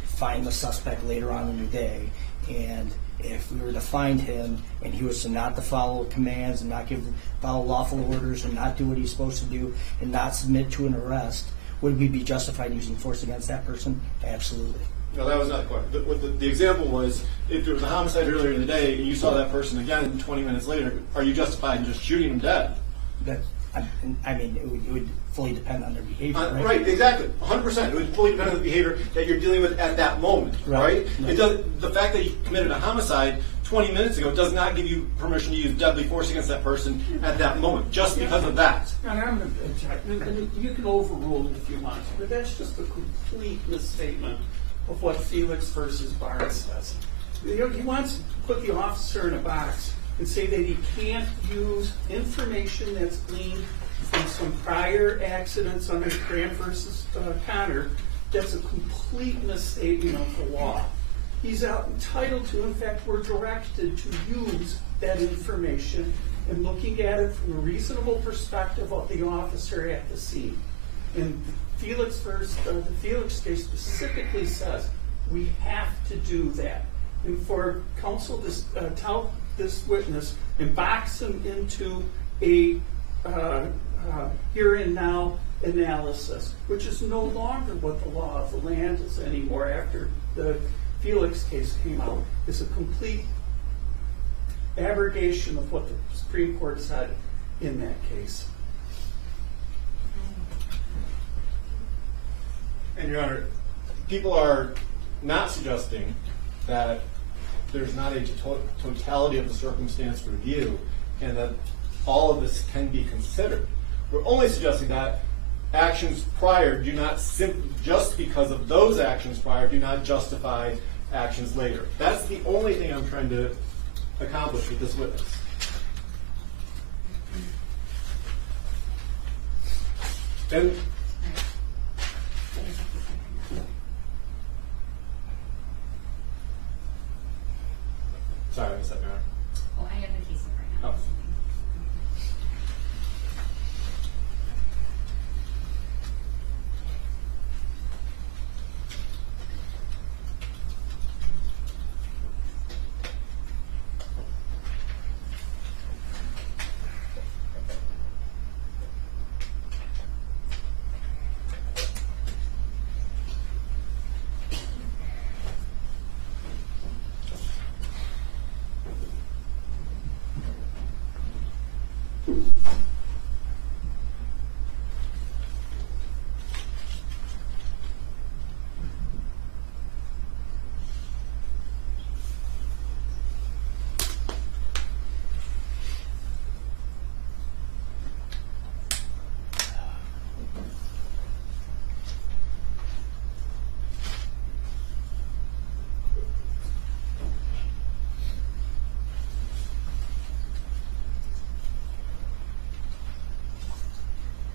find the suspect later on in the day, and if we were to find him and he was not to follow commands and not follow lawful orders and not do what he's supposed to do and not submit to an arrest, would we be justified using force against that person? Absolutely. No, that was not the question. The example was, if there was a homicide earlier in the day and you saw that person again 20 minutes later, are you justified in just shooting him dead? I mean, it would fully depend on their behavior, right? Right, exactly, 100%. It would fully depend on the behavior that you're dealing with at that moment, right? Right. It does. The fact that he committed a homicide 20 minutes ago does not give you permission to use deadly force against that person at that moment, just because of that. And I'm going to object, and you can overrule it if you want to, but that's just a complete misstatement of what Felix versus Barnes says. You know, he wants to put the officer in a box and say that he can't use information that's gleaned from some prior accidents under Graham versus Connor. That's a complete misstatement of the law. He's entitled to, in fact, we're directed to use that information and looking at it from a reasonable perspective of the officer at the scene. And Felix versus the Felix case specifically says we have to do that. And for counsel to tell this witness and box him into a here and now analysis, which is no longer what the law of the land is anymore after the Felix case came out, is a complete abrogation of what the Supreme Court said in that case. And Your Honor, people are not suggesting that there's not a totality of the circumstance review and that all of this can be considered. We're only suggesting that actions prior do not just because of those actions prior do not justify actions later. That's the only thing I'm trying to accomplish with this witness. And sorry, I missed that, Your Honor. Oh, I have the case up right now. Oh.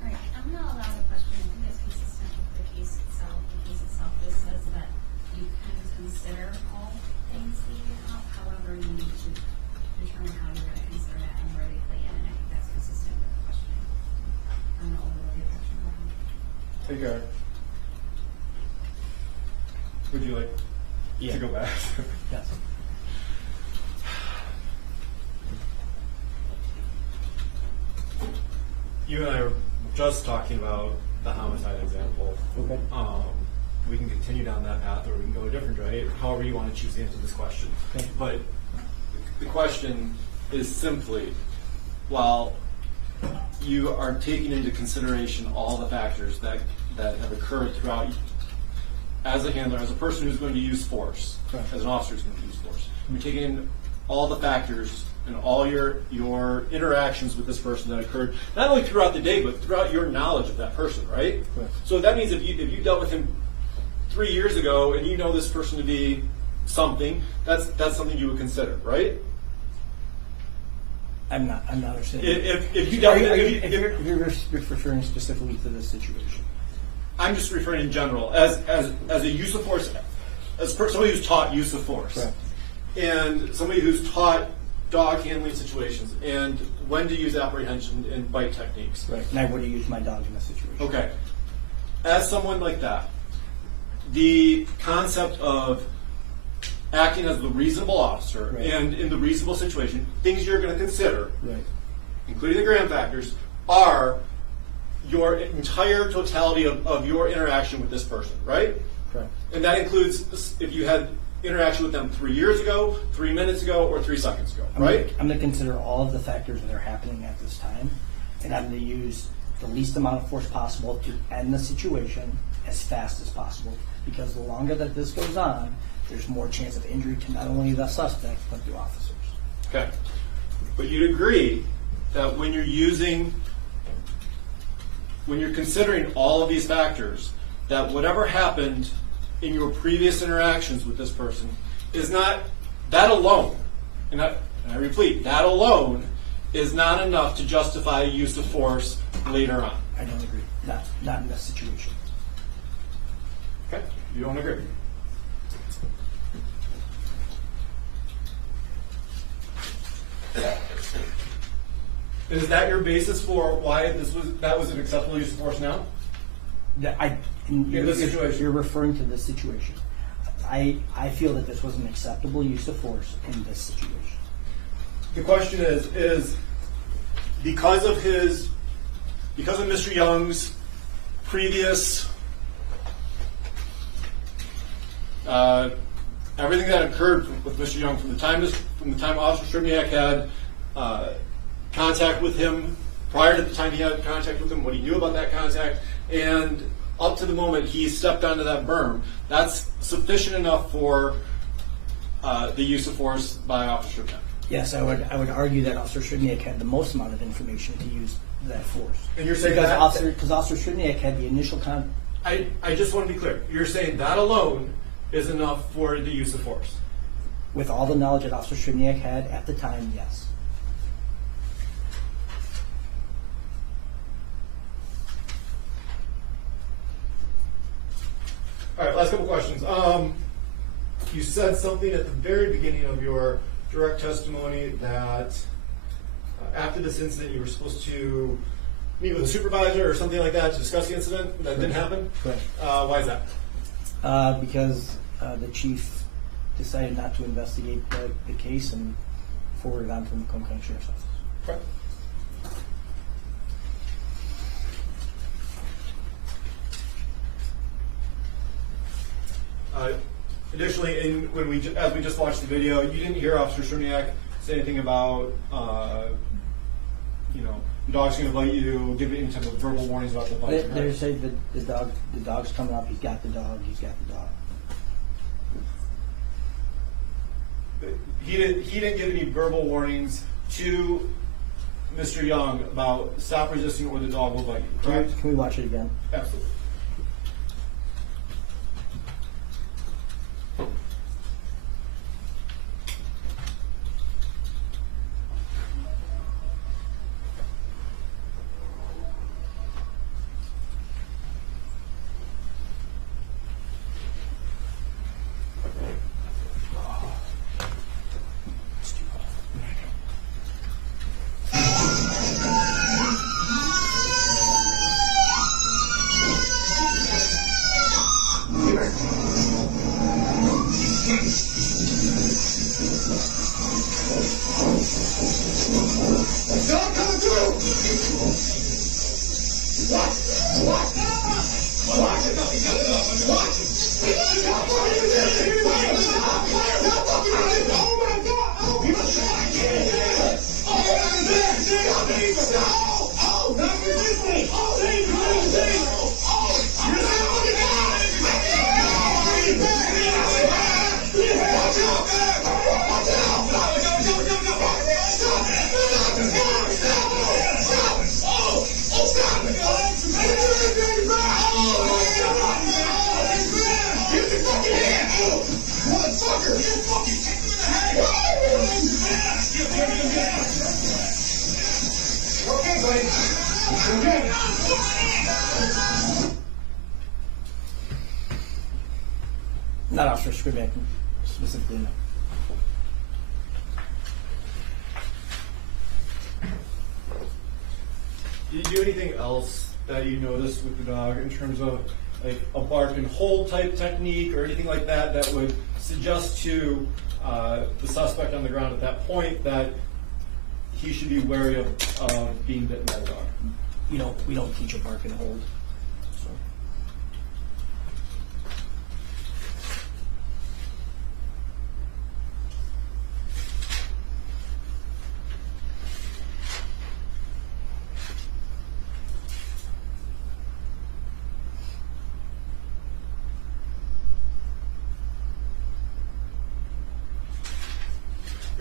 Alright, I'm gonna allow the question, I think it's consistent with the case itself. The case itself just says that you can consider all things leading up, however, you need to determine how you're gonna consider that and where they play in, and I think that's consistent with the question. I'm gonna overrule the objection around. Hey, Garrett. Would you like to go back? Yes. You and I were just talking about the homicide example. Okay. We can continue down that path, or we can go a different way, however you want to choose to answer this question. Okay. But the question is simply, while you are taking into consideration all the factors that have occurred throughout, as a handler, as a person who's going to use force, Right. as an officer who's going to use force, you're taking in all the factors and all your interactions with this person that occurred, not only throughout the day, but throughout your knowledge of that person, right? Right. So that means if you dealt with him 3 years ago and you know this person to be something, that's something you would consider, right? I'm not understanding. If you dealt with if you're referring specifically to this situation. I'm just referring in general as a use of force, somebody who's taught use of force, Right. and somebody who's taught dog handling situations and when to use apprehension and bite techniques. Right. And I would have used my dog in this situation. Okay. As someone like that, the concept of acting as the reasonable officer Right. and in the reasonable situation, things you're going to consider, Right. including the Graham factors, are your entire totality of your interaction with this person, right? Correct. And that includes if you had interaction with them 3 years ago, 3 minutes ago, or 3 seconds ago, right? I'm going to consider all of the factors that are happening at this time, and I'm going to use the least amount of force possible to end the situation as fast as possible. Because the longer that this goes on, there's more chance of injury to not only the suspect, but the officers. Okay. But you'd agree that when you're considering all of these factors, that whatever happened in your previous interactions with this person is not, that alone, and I repeat, that alone is not enough to justify use of force later on. I don't agree. Not in this situation. Okay, you don't agree. Is that your basis for why that was an acceptable use of force now? In this situation? You're referring to this situation. I feel that this was an acceptable use of force in this situation. The question is because of Mr. Young's previous everything that occurred with Mr. Young from the time Officer Sribniak had contact with him, prior to the time he had contact with him, what he knew about that contact, and up to the moment he stepped onto that berm, that's sufficient enough for the use of force by Officer Sribniak. Yes, I would argue that Officer Sribniak had the most amount of information to use that force. And you're saying because Officer Sribniak had the initial I just want to be clear. You're saying that alone is enough for the use of force? With all the knowledge that Officer Sribniak had at the time, yes. All right, last couple questions. You said something at the very beginning of your direct testimony that after this incident you were supposed to meet with a supervisor or something like that to discuss the incident. That didn't happen? Correct. Why is that? Because the chief decided not to investigate the case and forwarded on to the Macomb County Sheriff's Office. Okay. Additionally, as we just watched the video, you didn't hear Officer Sribniak say anything about, the dog's going to bite you, give any type of verbal warnings about the bite. They say that the dog's coming up. He's got the dog. He's got the dog. He didn't give any verbal warnings to Mr. Young about stop resisting or the dog will bite you, correct? Can we watch it again? Absolutely. Not Officer Sribniak specifically, no. Did you do anything else that you noticed with the dog in terms of like a bark and hold type technique or anything like that that would suggest to the suspect on the ground at that point that he should be wary of being bitten by the dog? We don't teach a bark and hold. So.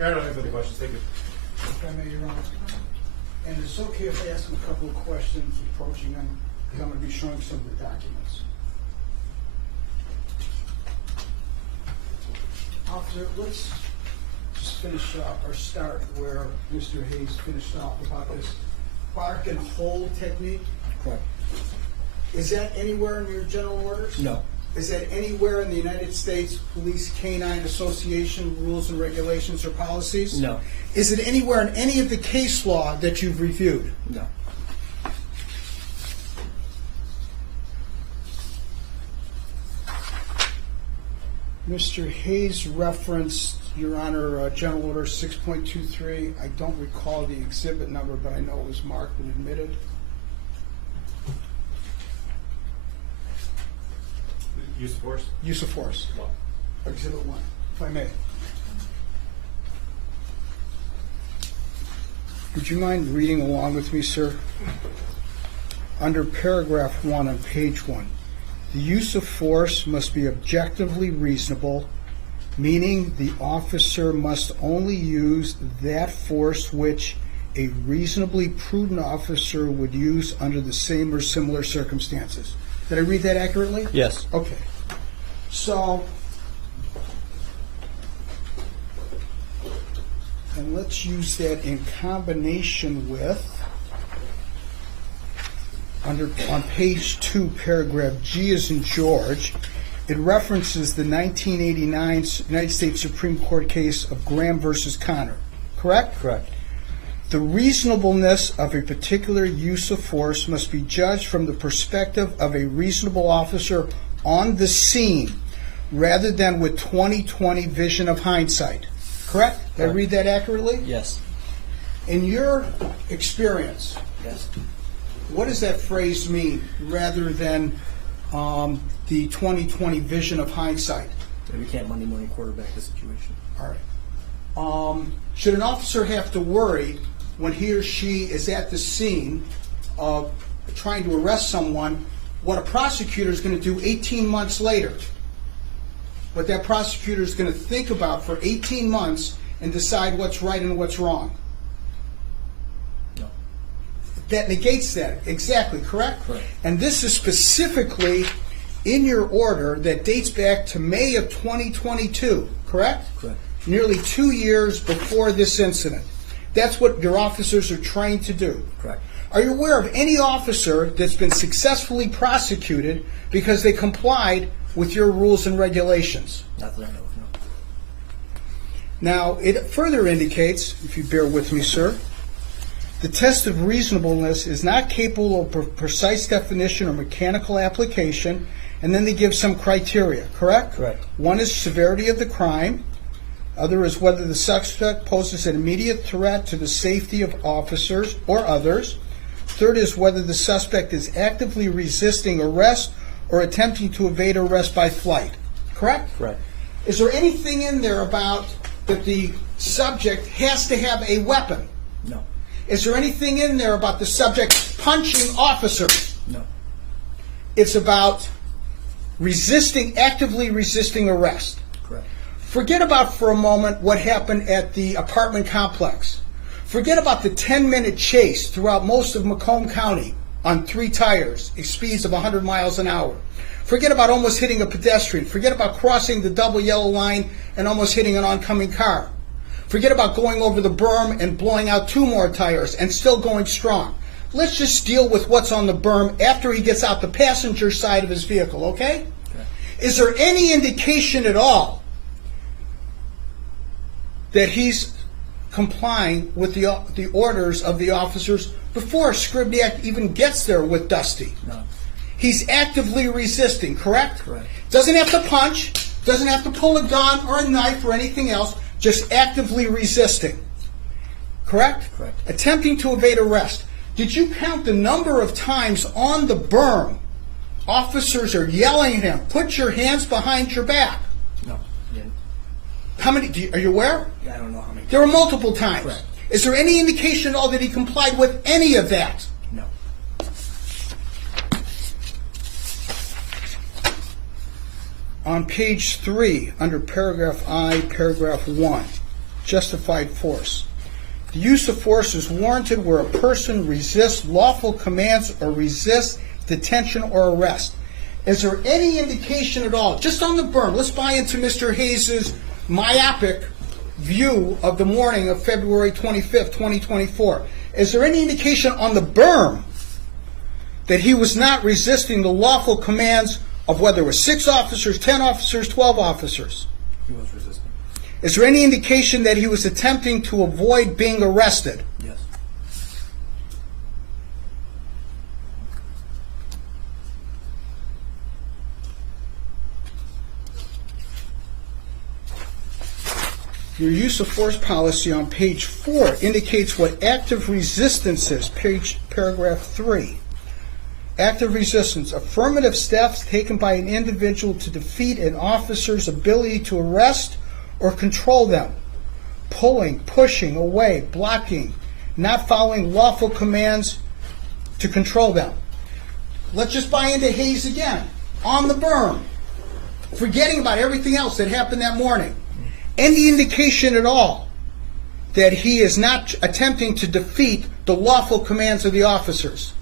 I don't have any questions. Thank you. If I may, Your Honor. And it's okay if I ask him a couple of questions approaching him, because I'm going to be showing some of the documents. Officer, let's just finish up, or start where Mr. Hayes finished off about this bark and hold technique. Correct. Is that anywhere in your general orders? No. Is that anywhere in the United States Police Canine Association rules and regulations or policies? No. Is it anywhere in any of the case law that you've reviewed? No. Mr. Hayes referenced, Your Honor, General Order 6.23. I don't recall the exhibit number, but I know it was marked and admitted. Use of force? Use of force. Law. Exhibit 1, if I may. Would you mind reading along with me, sir? Under paragraph 1 on page 1, the use of force must be objectively reasonable, meaning the officer must only use that force which a reasonably prudent officer would use under the same or similar circumstances. Did I read that accurately? Yes. Okay. So, and let's use that in combination with, on page 2, paragraph G as in George, it references the 1989 United States Supreme Court case of Graham versus Connor, correct? Correct. The reasonableness of a particular use of force must be judged from the perspective of a reasonable officer on the scene rather than with 20/20 vision of hindsight. Correct? Did I read that accurately? Yes. In your experience, Yes. what does that phrase mean rather than the 20/20 vision of hindsight? We can't Monday morning quarterback the situation. All right. Should an officer have to worry when he or she is at the scene of trying to arrest someone what a prosecutor is going to do 18 months later? What that prosecutor is going to think about for 18 months and decide what's right and what's wrong? No. That negates that. Exactly, correct? Correct. And this is specifically in your order that dates back to May of 2022, correct? Correct. Nearly 2 years before this incident. That's what your officers are trained to do. Correct. Are you aware of any officer that's been successfully prosecuted because they complied with your rules and regulations? Not that I know of, no. Now, it further indicates, if you bear with me, sir, the test of reasonableness is not capable of precise definition or mechanical application, and then they give some criteria, correct? Correct. One is severity of the crime. Other is whether the suspect poses an immediate threat to the safety of officers or others. Third is whether the suspect is actively resisting arrest or attempting to evade arrest by flight. Correct? Correct. Is there anything in there about that the subject has to have a weapon? No. Is there anything in there about the subject punching officers? No. It's about resisting, actively resisting arrest. Correct. Forget about for a moment what happened at the apartment complex. Forget about the 10-minute chase throughout most of Macomb County on 3 tires, at speeds of 100 miles an hour. Forget about almost hitting a pedestrian. Forget about crossing the double yellow line and almost hitting an oncoming car. Forget about going over the berm and blowing out 2 more tires and still going strong. Let's just deal with what's on the berm after he gets out the passenger side of his vehicle, okay? Is there any indication at all that he's complying with the orders of the officers before Sribniak even gets there with Dusty? No. He's actively resisting, correct? Correct. Doesn't have to punch, doesn't have to pull a gun or a knife or anything else, just actively resisting. Correct? Correct. Attempting to evade arrest. Did you count the number of times on the berm officers are yelling at him, put your hands behind your back? No. Yeah. How many? Are you aware? I don't know how many. There were multiple times. Correct. Is there any indication at all that he complied with any of that? No. On page 3, under paragraph I, paragraph 1, justified force. The use of force is warranted where a person resists lawful commands or resists detention or arrest. Is there any indication at all, just on the berm, let's buy into Mr. Hayes' myopic view of the morning of February 25th, 2024. Is there any indication on the berm that he was not resisting the lawful commands of whether it was 6 officers, 10 officers, 12 officers? He was resisting. Is there any indication that he was attempting to avoid being arrested? Yes. Your use of force policy on page 4 indicates what active resistance is, paragraph 3. Active resistance, affirmative steps taken by an individual to defeat an officer's ability to arrest or control them. Pulling, pushing away, blocking, not following lawful commands to control them. Let's just buy into Hayes again. On the berm, forgetting about everything else that happened that morning. Any indication at all that he is not attempting to defeat the lawful commands of the officers?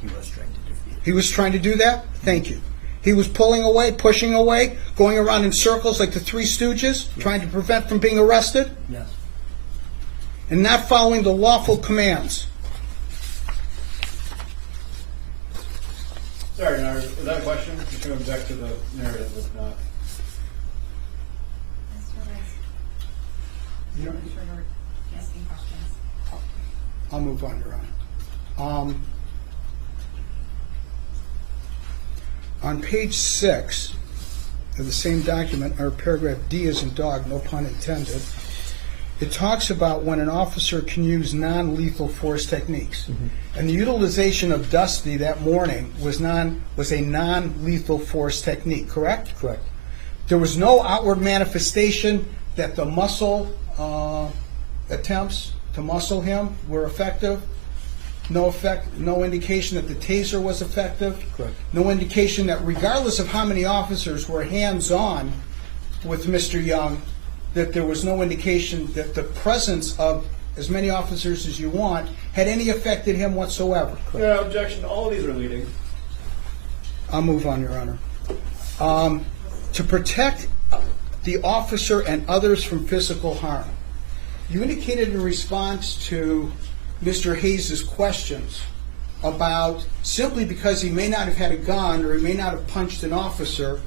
He was trying to defeat. He was trying to do that? Thank you. He was pulling away, pushing away, going around in circles like the Three Stooges, trying to prevent from being arrested, Yes. and not following the lawful commands. Sorry, Nara, was that a question? Just going back to the narrative, if not. Mr. Rice, You know, I'm sure you're asking questions. I'll move on, Your Honor. On page 6 of the same document, or paragraph D as in dog, no pun intended, it talks about when an officer can use non-lethal force techniques. And the utilization of Dusty that morning was a non-lethal force technique, correct? Correct. There was no outward manifestation that the muscle attempts to muscle him were effective. No indication that the taser was effective. Correct. No indication that regardless of how many officers were hands-on with Mr. Young, that there was no indication that the presence of as many officers as you want had any affected him whatsoever. Yeah, objection. All of these are leading. I'll move on, Your Honor. To protect the officer and others from physical harm. You indicated in response to Mr. Hayes' questions about simply because he may not have had a gun or he may not have punched an officer,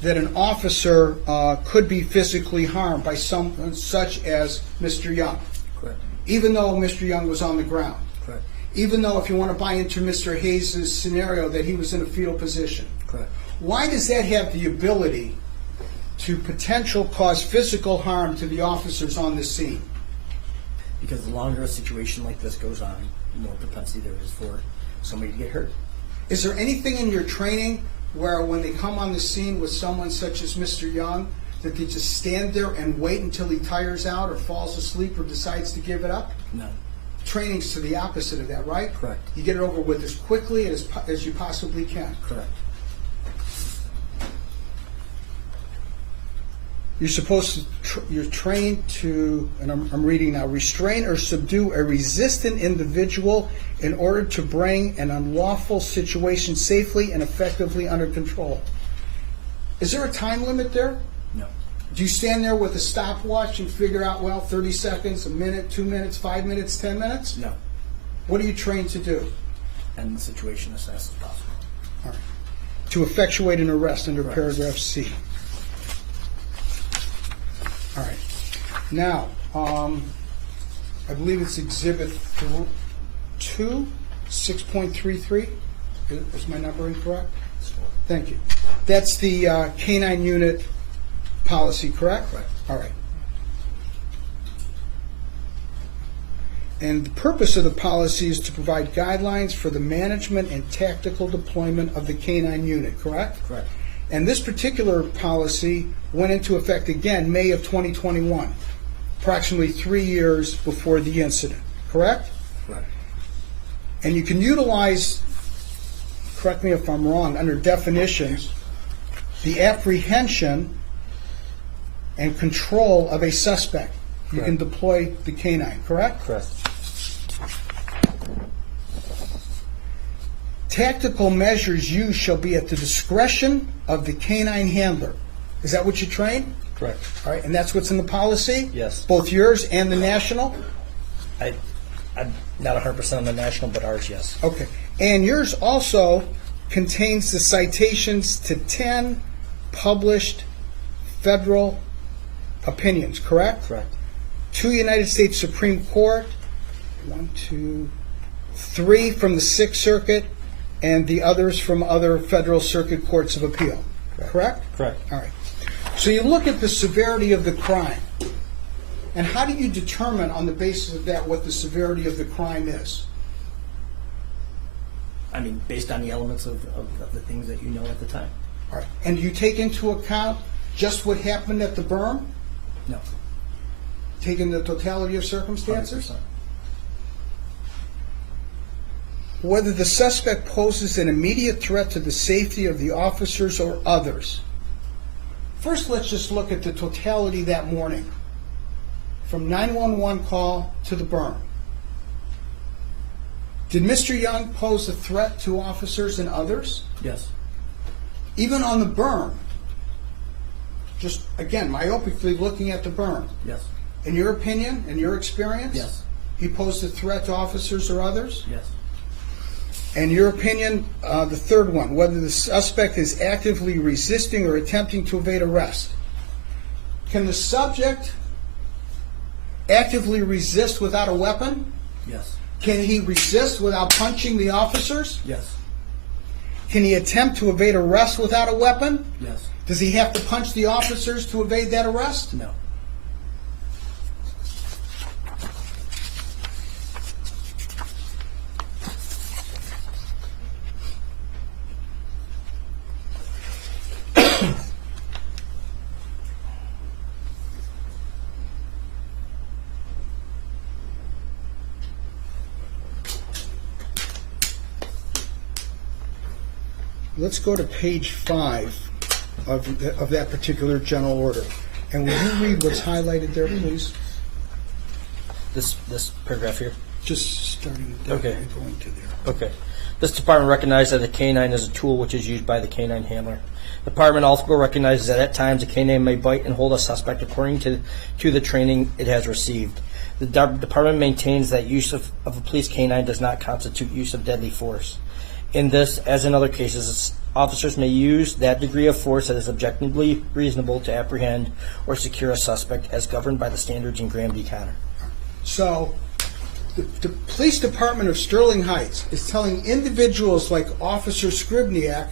that an officer could be physically harmed by someone such as Mr. Young. Correct. Even though Mr. Young was on the ground. Correct. Even though, if you want to buy into Mr. Hayes' scenario, that he was in a fetal position. Correct. Why does that have the ability to potential cause physical harm to the officers on the scene? Because the longer a situation like this goes on, the more propensity there is for somebody to get hurt. Is there anything in your training where when they come on the scene with someone such as Mr. Young, that they just stand there and wait until he tires out or falls asleep or decides to give it up? No. Training's to the opposite of that, right? Correct. You get it over with as quickly as you possibly can. Correct. You're supposed to, you're trained to, and I'm reading now, restrain or subdue a resistant individual in order to bring an unlawful situation safely and effectively under control. Is there a time limit there? No. Do you stand there with a stopwatch and figure out, well, 30 seconds, a minute, 2 minutes, 5 minutes, 10 minutes? No. What are you trained to do? And the situation as fast as possible. All right. To effectuate an arrest under Correct. paragraph C. All right. Now, I believe it's Exhibit 2, 6.33. Is my number incorrect? Thank you. That's the Canine unit policy, correct? Correct. All right. And the purpose of the policy is to provide guidelines for the management and tactical deployment of the Canine unit, correct? Correct. And this particular policy went into effect again May of 2021, approximately 3 years before the incident, correct? Correct. And you can utilize, correct me if I'm wrong, under definitions, the apprehension and control of a suspect. you can deploy the canine, correct? Correct. Tactical measures used shall be at the discretion of the canine handler. Is that what you train? Correct. All right, and that's what's in the policy? Yes. Both yours and the national? I'm not 100% on the national, but ours, yes. Okay. And yours also contains the citations to 10 published federal opinions, correct? Correct. 2 United States Supreme Court, 3 from the Sixth Circuit, and the others from other federal circuit courts of appeal, correct? Correct. All right. So you look at the severity of the crime, and how do you determine on the basis of that what the severity of the crime is? I mean, based on the elements of the things that you know at the time. All right. And do you take into account just what happened at the berm, No. taking the totality of circumstances? 100%. Whether the suspect poses an immediate threat to the safety of the officers or others. First, let's just look at the totality that morning, from 911 call to the berm. Did Mr. Young pose a threat to officers and others? Yes. Even on the berm, just again, myopically looking at the berm, Yes. in your opinion, in your experience, Yes. he posed a threat to officers or others? Yes. In your opinion, the third one, whether the suspect is actively resisting or attempting to evade arrest. Can the subject actively resist without a weapon? Yes. Can he resist without punching the officers? Yes. Can he attempt to evade arrest without a weapon? Yes. Does he have to punch the officers to evade that arrest? No. Let's go to page 5 of that particular general order. And will you read what's highlighted there, please? This paragraph here. Just starting there Okay. and going to there. Okay. This department recognizes that the canine is a tool which is used by the canine handler. The department also recognizes that at times a canine may bite and hold a suspect according to the training it has received. The department maintains that use of a police canine does not constitute use of deadly force. In this, as in other cases, officers may use that degree of force that is objectively reasonable to apprehend or secure a suspect as governed by the standards in Graham v. Connor. So, the police department of Sterling Heights is telling individuals like Officer Sribniak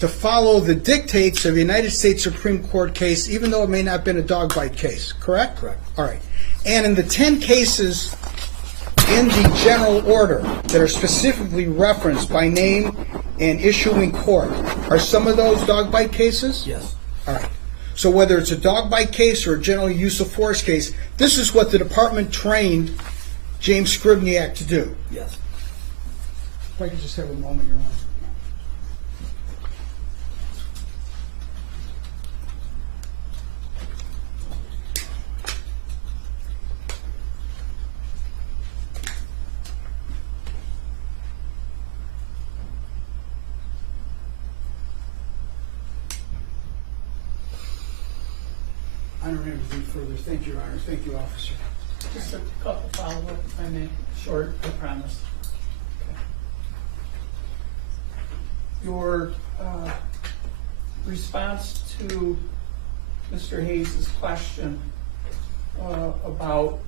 to follow the dictates of a United States Supreme Court case, even though it may not have been a dog bite case, correct? Correct. All right. And in the 10 cases in the general order that are specifically referenced by name and issuing court, are some of those dog bite cases? Yes. All right. So whether it's a dog bite case or a general use of force case, this is what the department trained James Sribniak to do. Yes. If I could just have a moment, Your Honor. I don't have anything further. Thank you, Your Honor. Thank you, Officer. Just a couple follow-up, if I may, short, I promise. Your response to Mr. Hayes' question about,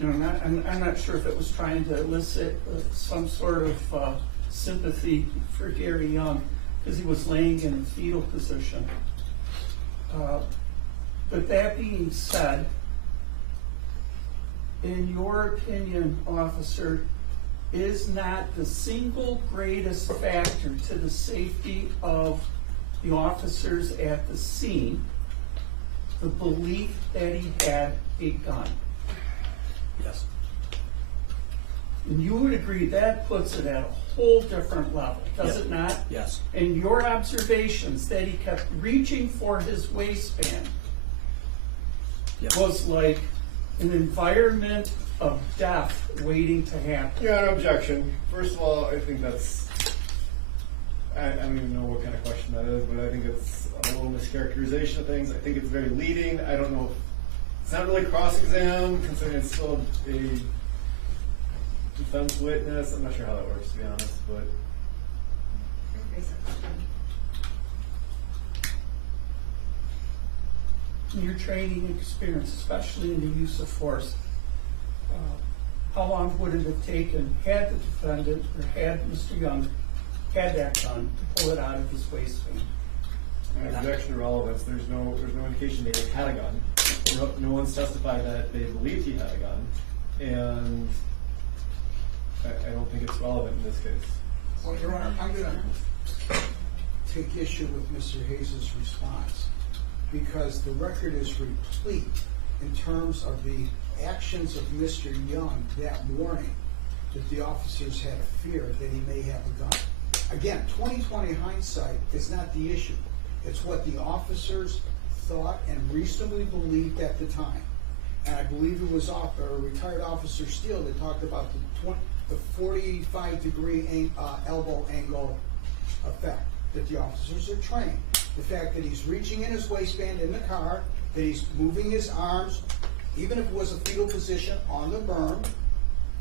you know, I'm not sure if it was trying to elicit some sort of sympathy for Gary Young, because he was laying in a fetal position. But that being said, in your opinion, officer, is not the single greatest factor to the safety of the officers at the scene the belief that he had a gun? Yes. And you would agree that puts it at a whole different level, does it not? Yes. And your observations that he kept reaching for his waistband Yep. was like an environment of death waiting to happen. Yeah, no objection. First of all, I think that's, I don't even know what kind of question that is, but I think it's a little mischaracterization of things. I think it's very leading. I don't know if, it's not really cross-exam, considering it's still a defense witness. I'm not sure how that works, to be honest, but. In your training and experience, especially in the use of force, how long would it have taken had the defendant or had Mr. Young had that gun to pull it out of his waistband? Objection to relevance. There's no indication they had a gun. No one's testified that they believed he had a gun, and I don't think it's relevant in this case. Well, Your Honor, I'm going to take issue with Mr. Hayes' response, because the record is replete in terms of the actions of Mr. Young that morning, that the officers had a fear that he may have a gun. Again, 20/20 hindsight is not the issue. It's what the officers thought and reasonably believed at the time. And I believe it was retired Officer Steele that talked about the 45-degree elbow angle effect that the officers are trained. The fact that he's reaching in his waistband in the car, that he's moving his arms, even if it was a fetal position, on the berm.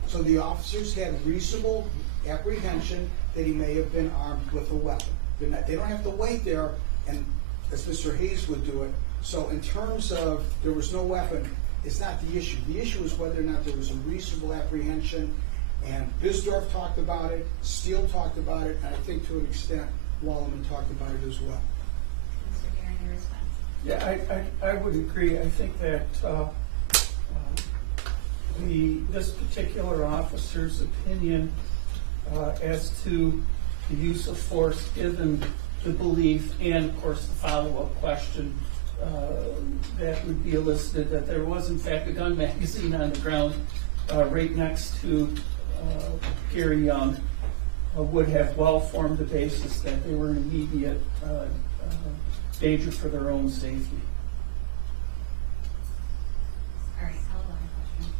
So the officers had reasonable apprehension that he may have been armed with a weapon. They don't have to wait there, and as Mr. Hayes would do it. So in terms of there was no weapon, it's not the issue. The issue is whether or not there was a reasonable apprehension, and Bisdorf talked about it, Steele talked about it, and I think to an extent Wallerman talked about it as well. Mr. Guerin, your response? Yeah, I would agree. I think that this particular officer's opinion as to the use of force, given the belief and, of course, the follow-up question that would be elicited, that there was, in fact, a gun magazine on the ground right next to Gary Young, would have well formed the basis that they were in immediate danger for their own safety. All right, I'll allow a question.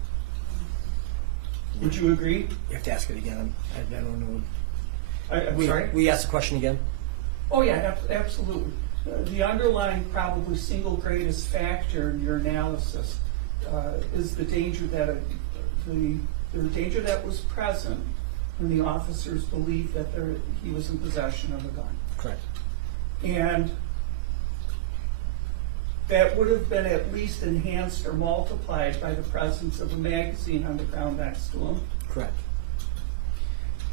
Would you agree? You have to ask it again. I don't know. I'm sorry? We asked the question again? Oh, yeah, absolutely. The underlying, probably single greatest factor in your analysis is the danger that the danger that was present when the officers believed that he was in possession of a gun. Correct. And that would have been at least enhanced or multiplied by the presence of a magazine on the ground next to him. Correct.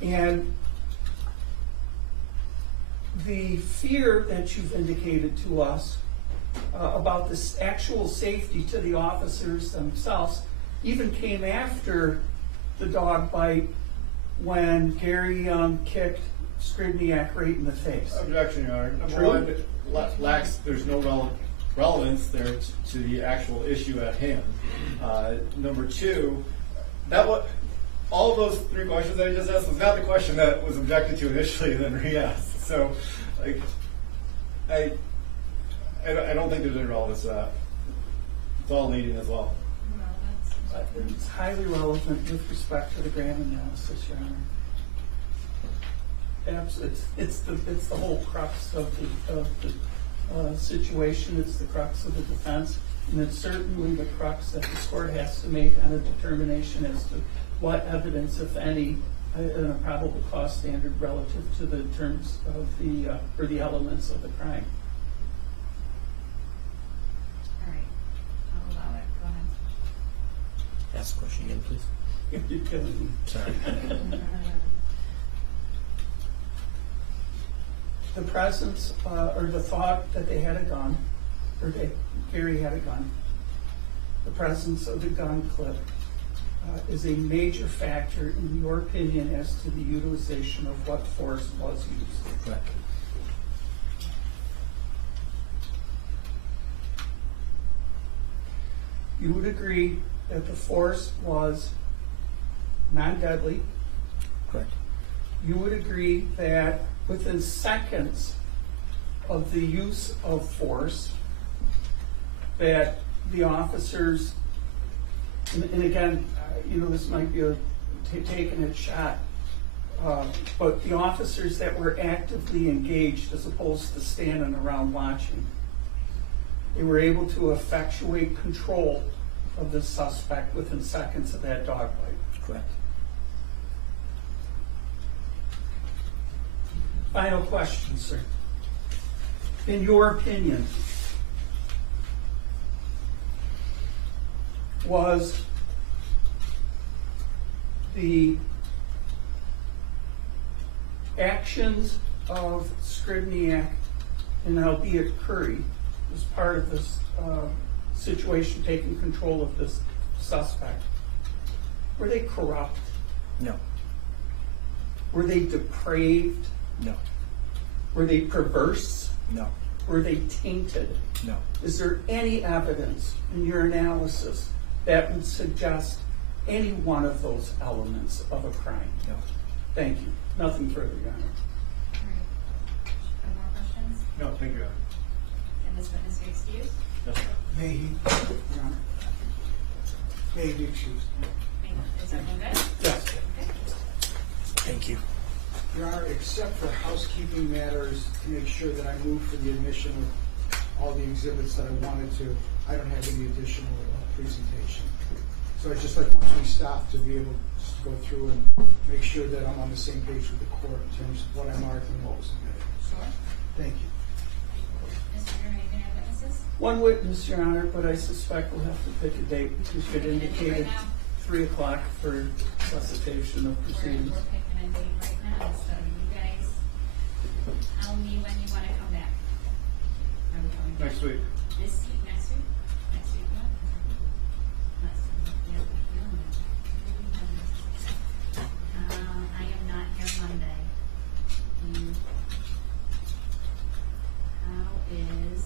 And the fear that you've indicated to us about this actual safety to the officers themselves even came after the dog bite, when Gary Young kicked Sribniak right in the face. Objection, Your Honor. Number one, there's no relevance there to the actual issue at hand. Number two, all of those three questions that I just asked was not the question that was objected to initially and then re-asked. So, like, I don't think there's any relevance to that. It's all leading as well. It's highly relevant with respect to the Graham analysis, Your Honor. It's the whole crux of the situation. It's the crux of the defense, and it's certainly the crux that this court has to make on a determination as to what evidence, if any, in a probable cause standard relative to the terms of the elements of the crime. All right, I'll allow it. Go ahead. Ask the question again, please. You're killing me. Sorry. The presence or the thought that they had a gun, or that Gary had a gun, the presence of the gun clip is a major factor in your opinion as to the utilization of what force was used. Correct. You would agree that the force was non-deadly. Correct. You would agree that within seconds of the use of force, that the officers, and again, this might be taking a shot, but the officers that were actively engaged as opposed to standing around watching, they were able to effectuate control of the suspect within seconds of that dog bite. Correct. Final question, sir. In your opinion, was the actions of Sribniak and albeit Currie as part of this situation, taking control of this suspect, were they corrupt? No. Were they depraved? No. Were they perverse? No. Were they tainted? No. Is there any evidence in your analysis that would suggest any one of those elements of a crime? No. Thank you. Nothing further, Your Honor. All right. Any more questions? No, thank you, Your Honor. Can this witness be excused? Yes, ma'am. May he, Your Honor? May he be excused? Is everyone good? Yes. Okay. Thank you. Your Honor, except for housekeeping matters to make sure that I move for the admission of all the exhibits that I wanted to, I don't have any additional presentation. So I'd just like, once we stop, to be able just to go through and make sure that I'm on the same page with the court in terms of what I marked and what was submitted. Sure. Thank you. Mr. Chairman, any other witnesses? One witness, Your Honor, but I suspect we'll have to pick a date because you had indicated 3 o'clock for recitation of proceedings. We're picking a date right now, so you guys tell me when you want to come back. Are we coming back? Next week. This week, next week? Next week, what? I am not here Monday. How is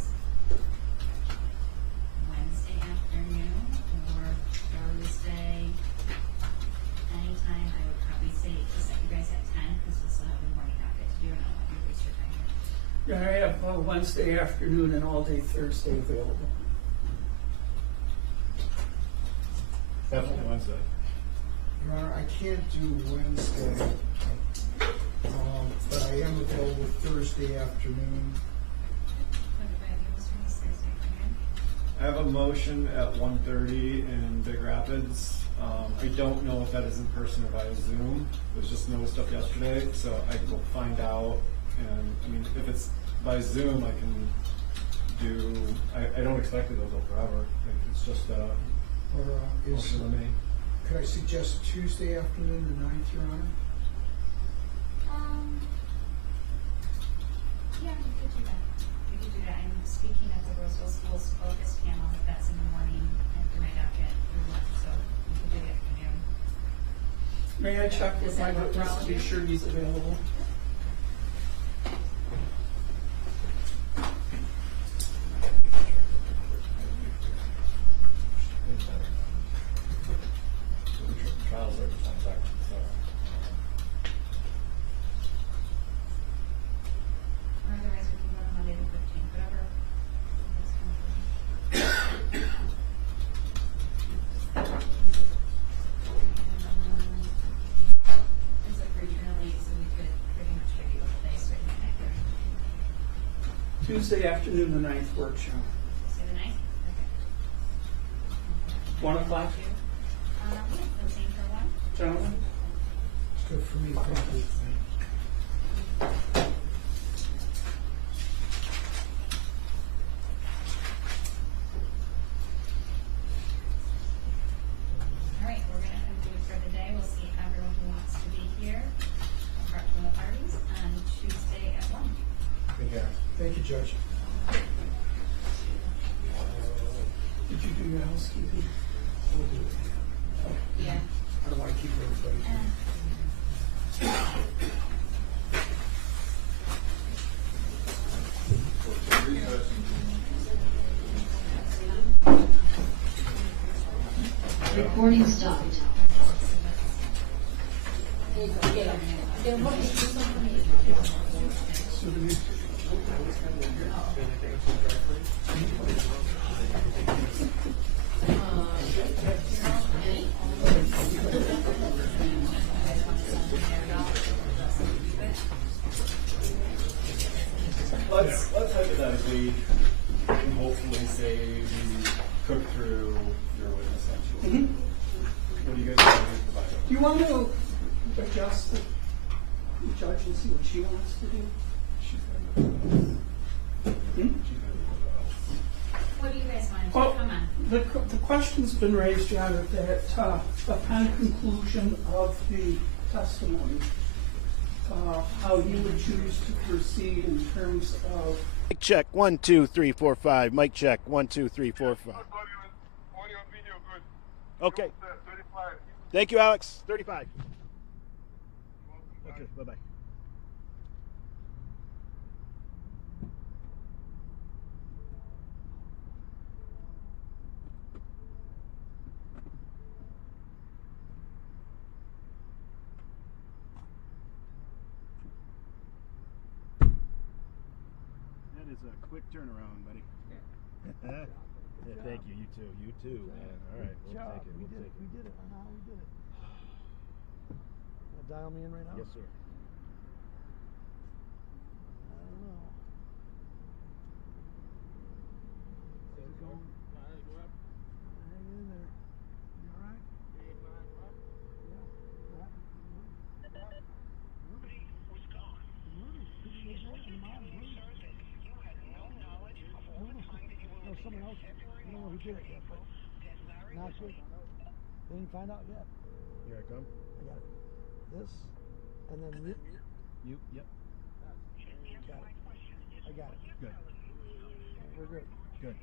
Wednesday afternoon or Thursday? Anytime, I would probably say to set you guys at 10 because we'll still have the morning docket to do and I don't want you to waste your time here. Your Honor, I have Wednesday afternoon and all day Thursday available. Definitely Wednesday. Your Honor, I can't do Wednesday, but I am available Thursday afternoon. What did I do, Mr. Hayes, Thursday afternoon? I have a motion at 1:30 in Big Rapids. I don't know if that is in person or via Zoom. It was just noticed up yesterday, so I will find out. And I mean, if it's by Zoom, I can do. I don't expect it to go forever. Like, it's just Or is, motion to me. could I suggest Tuesday afternoon, the 9th, Your Honor? Yeah, you could do that. You could do that. I'm speaking at the Roseville Schools Focus Panel, if that's in the morning after my docket through lunch, so you could do the afternoon. May I check with Is my that work for witness all to of be you? sure he's available? Trials are just back, so. Or otherwise, we can go to Monday the 15th, whatever. is comfortable. It's like pretty early, so we could pretty much give you a whole day straight in that here. Tuesday afternoon, the 9th works, Your Honor. Say the 9th? Okay. 1 o'clock? Yeah, let's aim for 1. Gentlemen? It's good for me, thank you. All right, we're gonna conclude for the day. We'll see everyone who wants to be here, apart from the parties, on Tuesday at 1. Take care. Thank you, Judge. Did you do your housekeeping? We'll do it. Yeah. I don't want to keep everybody. Recording stopped. So do we- we can hopefully say we cook through your witness essentially. What do you guys want to provide? Do you want to adjust the judge and see what she wants to do? What do you guys want to do? Well, Come on. the question's been raised, John, that upon conclusion of the testimony, how you would choose to proceed in terms of Mic check 1 2 3 4 5. Mic check 1 2 3 4 5. Audio and video good. Okay. 35. Thank you, Alex. 35. Okay. Bye bye. That is a quick turnaround, buddy. Yeah, thank you. You too. You too, man. All right, we'll take it. We'll take it. We did it. We did it. Dial me in right now? Yes, sir. I don't know. How's it going? Hang in there. You all right? Yeah. No, someone else. I don't know who did it yet, but not good. They didn't find out yet. Here I come. I got it. This, and then you. You. Yep. Got it. I got it. Good. We're good. Good.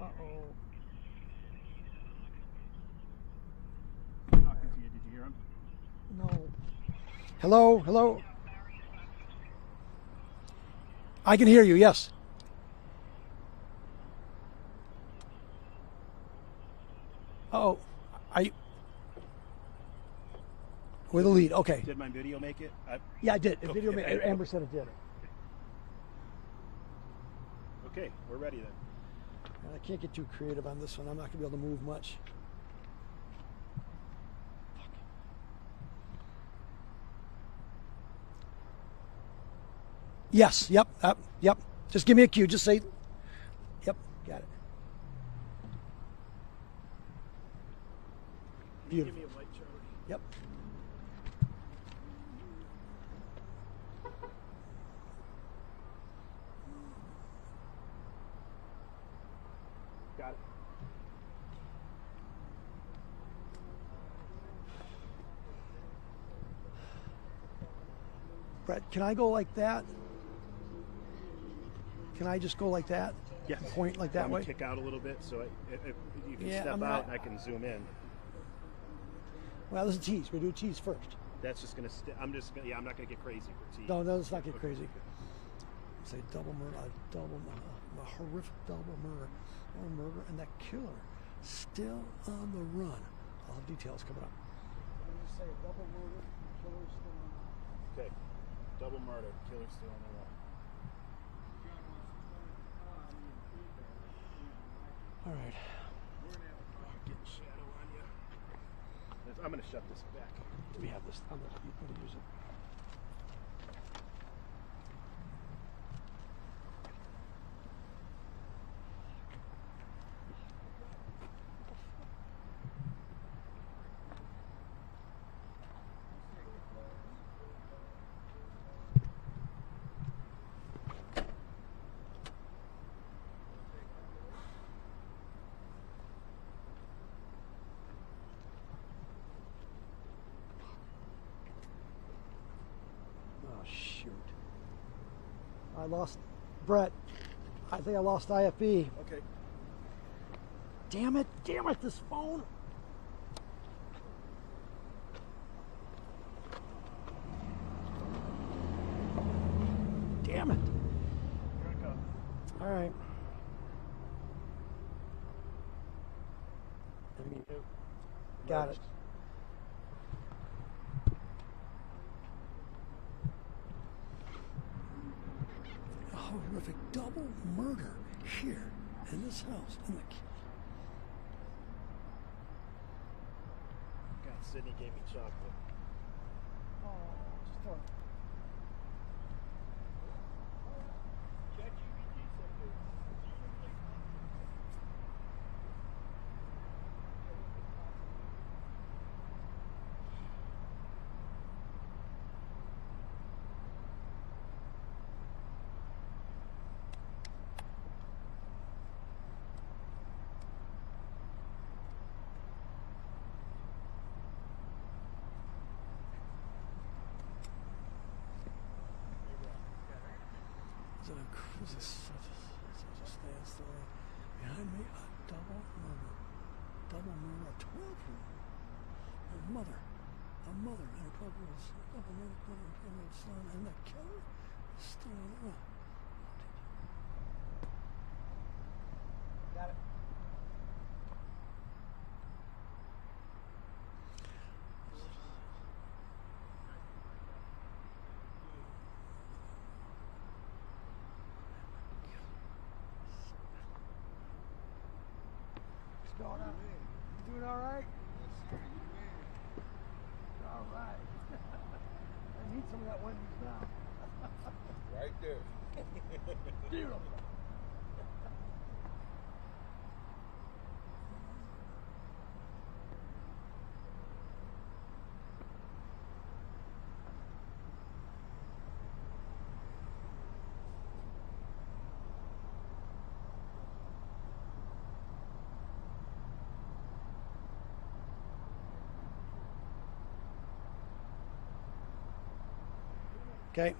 Uh-oh. Talking to you. Did you hear him? No. Hello? Hello? I can hear you, yes. Uh-oh. I... With a lead, okay. Did my video make it? Yeah, I did. The Okay. video, Amber said it did. Okay, we're ready then. And I can't get too creative on this one. I'm not going to be able to move much. Yes, yep, yep. Just give me a cue. Just say, yep, got it. Beautiful. Give me a mic, Charlie. Yep. Got it. Brett, can I go like that? Can I just go like that? Yes. Point like that I'm way? gonna kick out a little bit so if you can Yeah, step I'm out not- and I can zoom in. Well, this is tease. We do tease first. That's just gonna. I'm just gonna. Yeah, I'm not gonna get crazy for T. No, let's not get Okay, crazy. good. Say double murder, a horrific double murder, and that killer still on the run. I'll have details coming up. I'm going to say double murder, killer still on the run. Okay. Double murder. Killer still on the run. All right. Getting shadow on you. I'm gonna shut this back. We have this. I'm going to use it. Oh, shoot. I lost Brett. I think I lost IFB. Okay. Damn it, this phone. Damn it. Here I come. All right. Got it. A horrific double murder here in this house. Sydney gave me chocolate. Oh, just throw it. Is it such a standstill? Behind me, a double murder. Double murder, a 12-year-old. A mother and her 12-year-old son. Double murder, 12-year-old son. And the killer is still on the run. Got it. What's going on? You doing all right? Yes, sir. You All right. I need some of that Wendy's now. right there. Beautiful. Okay.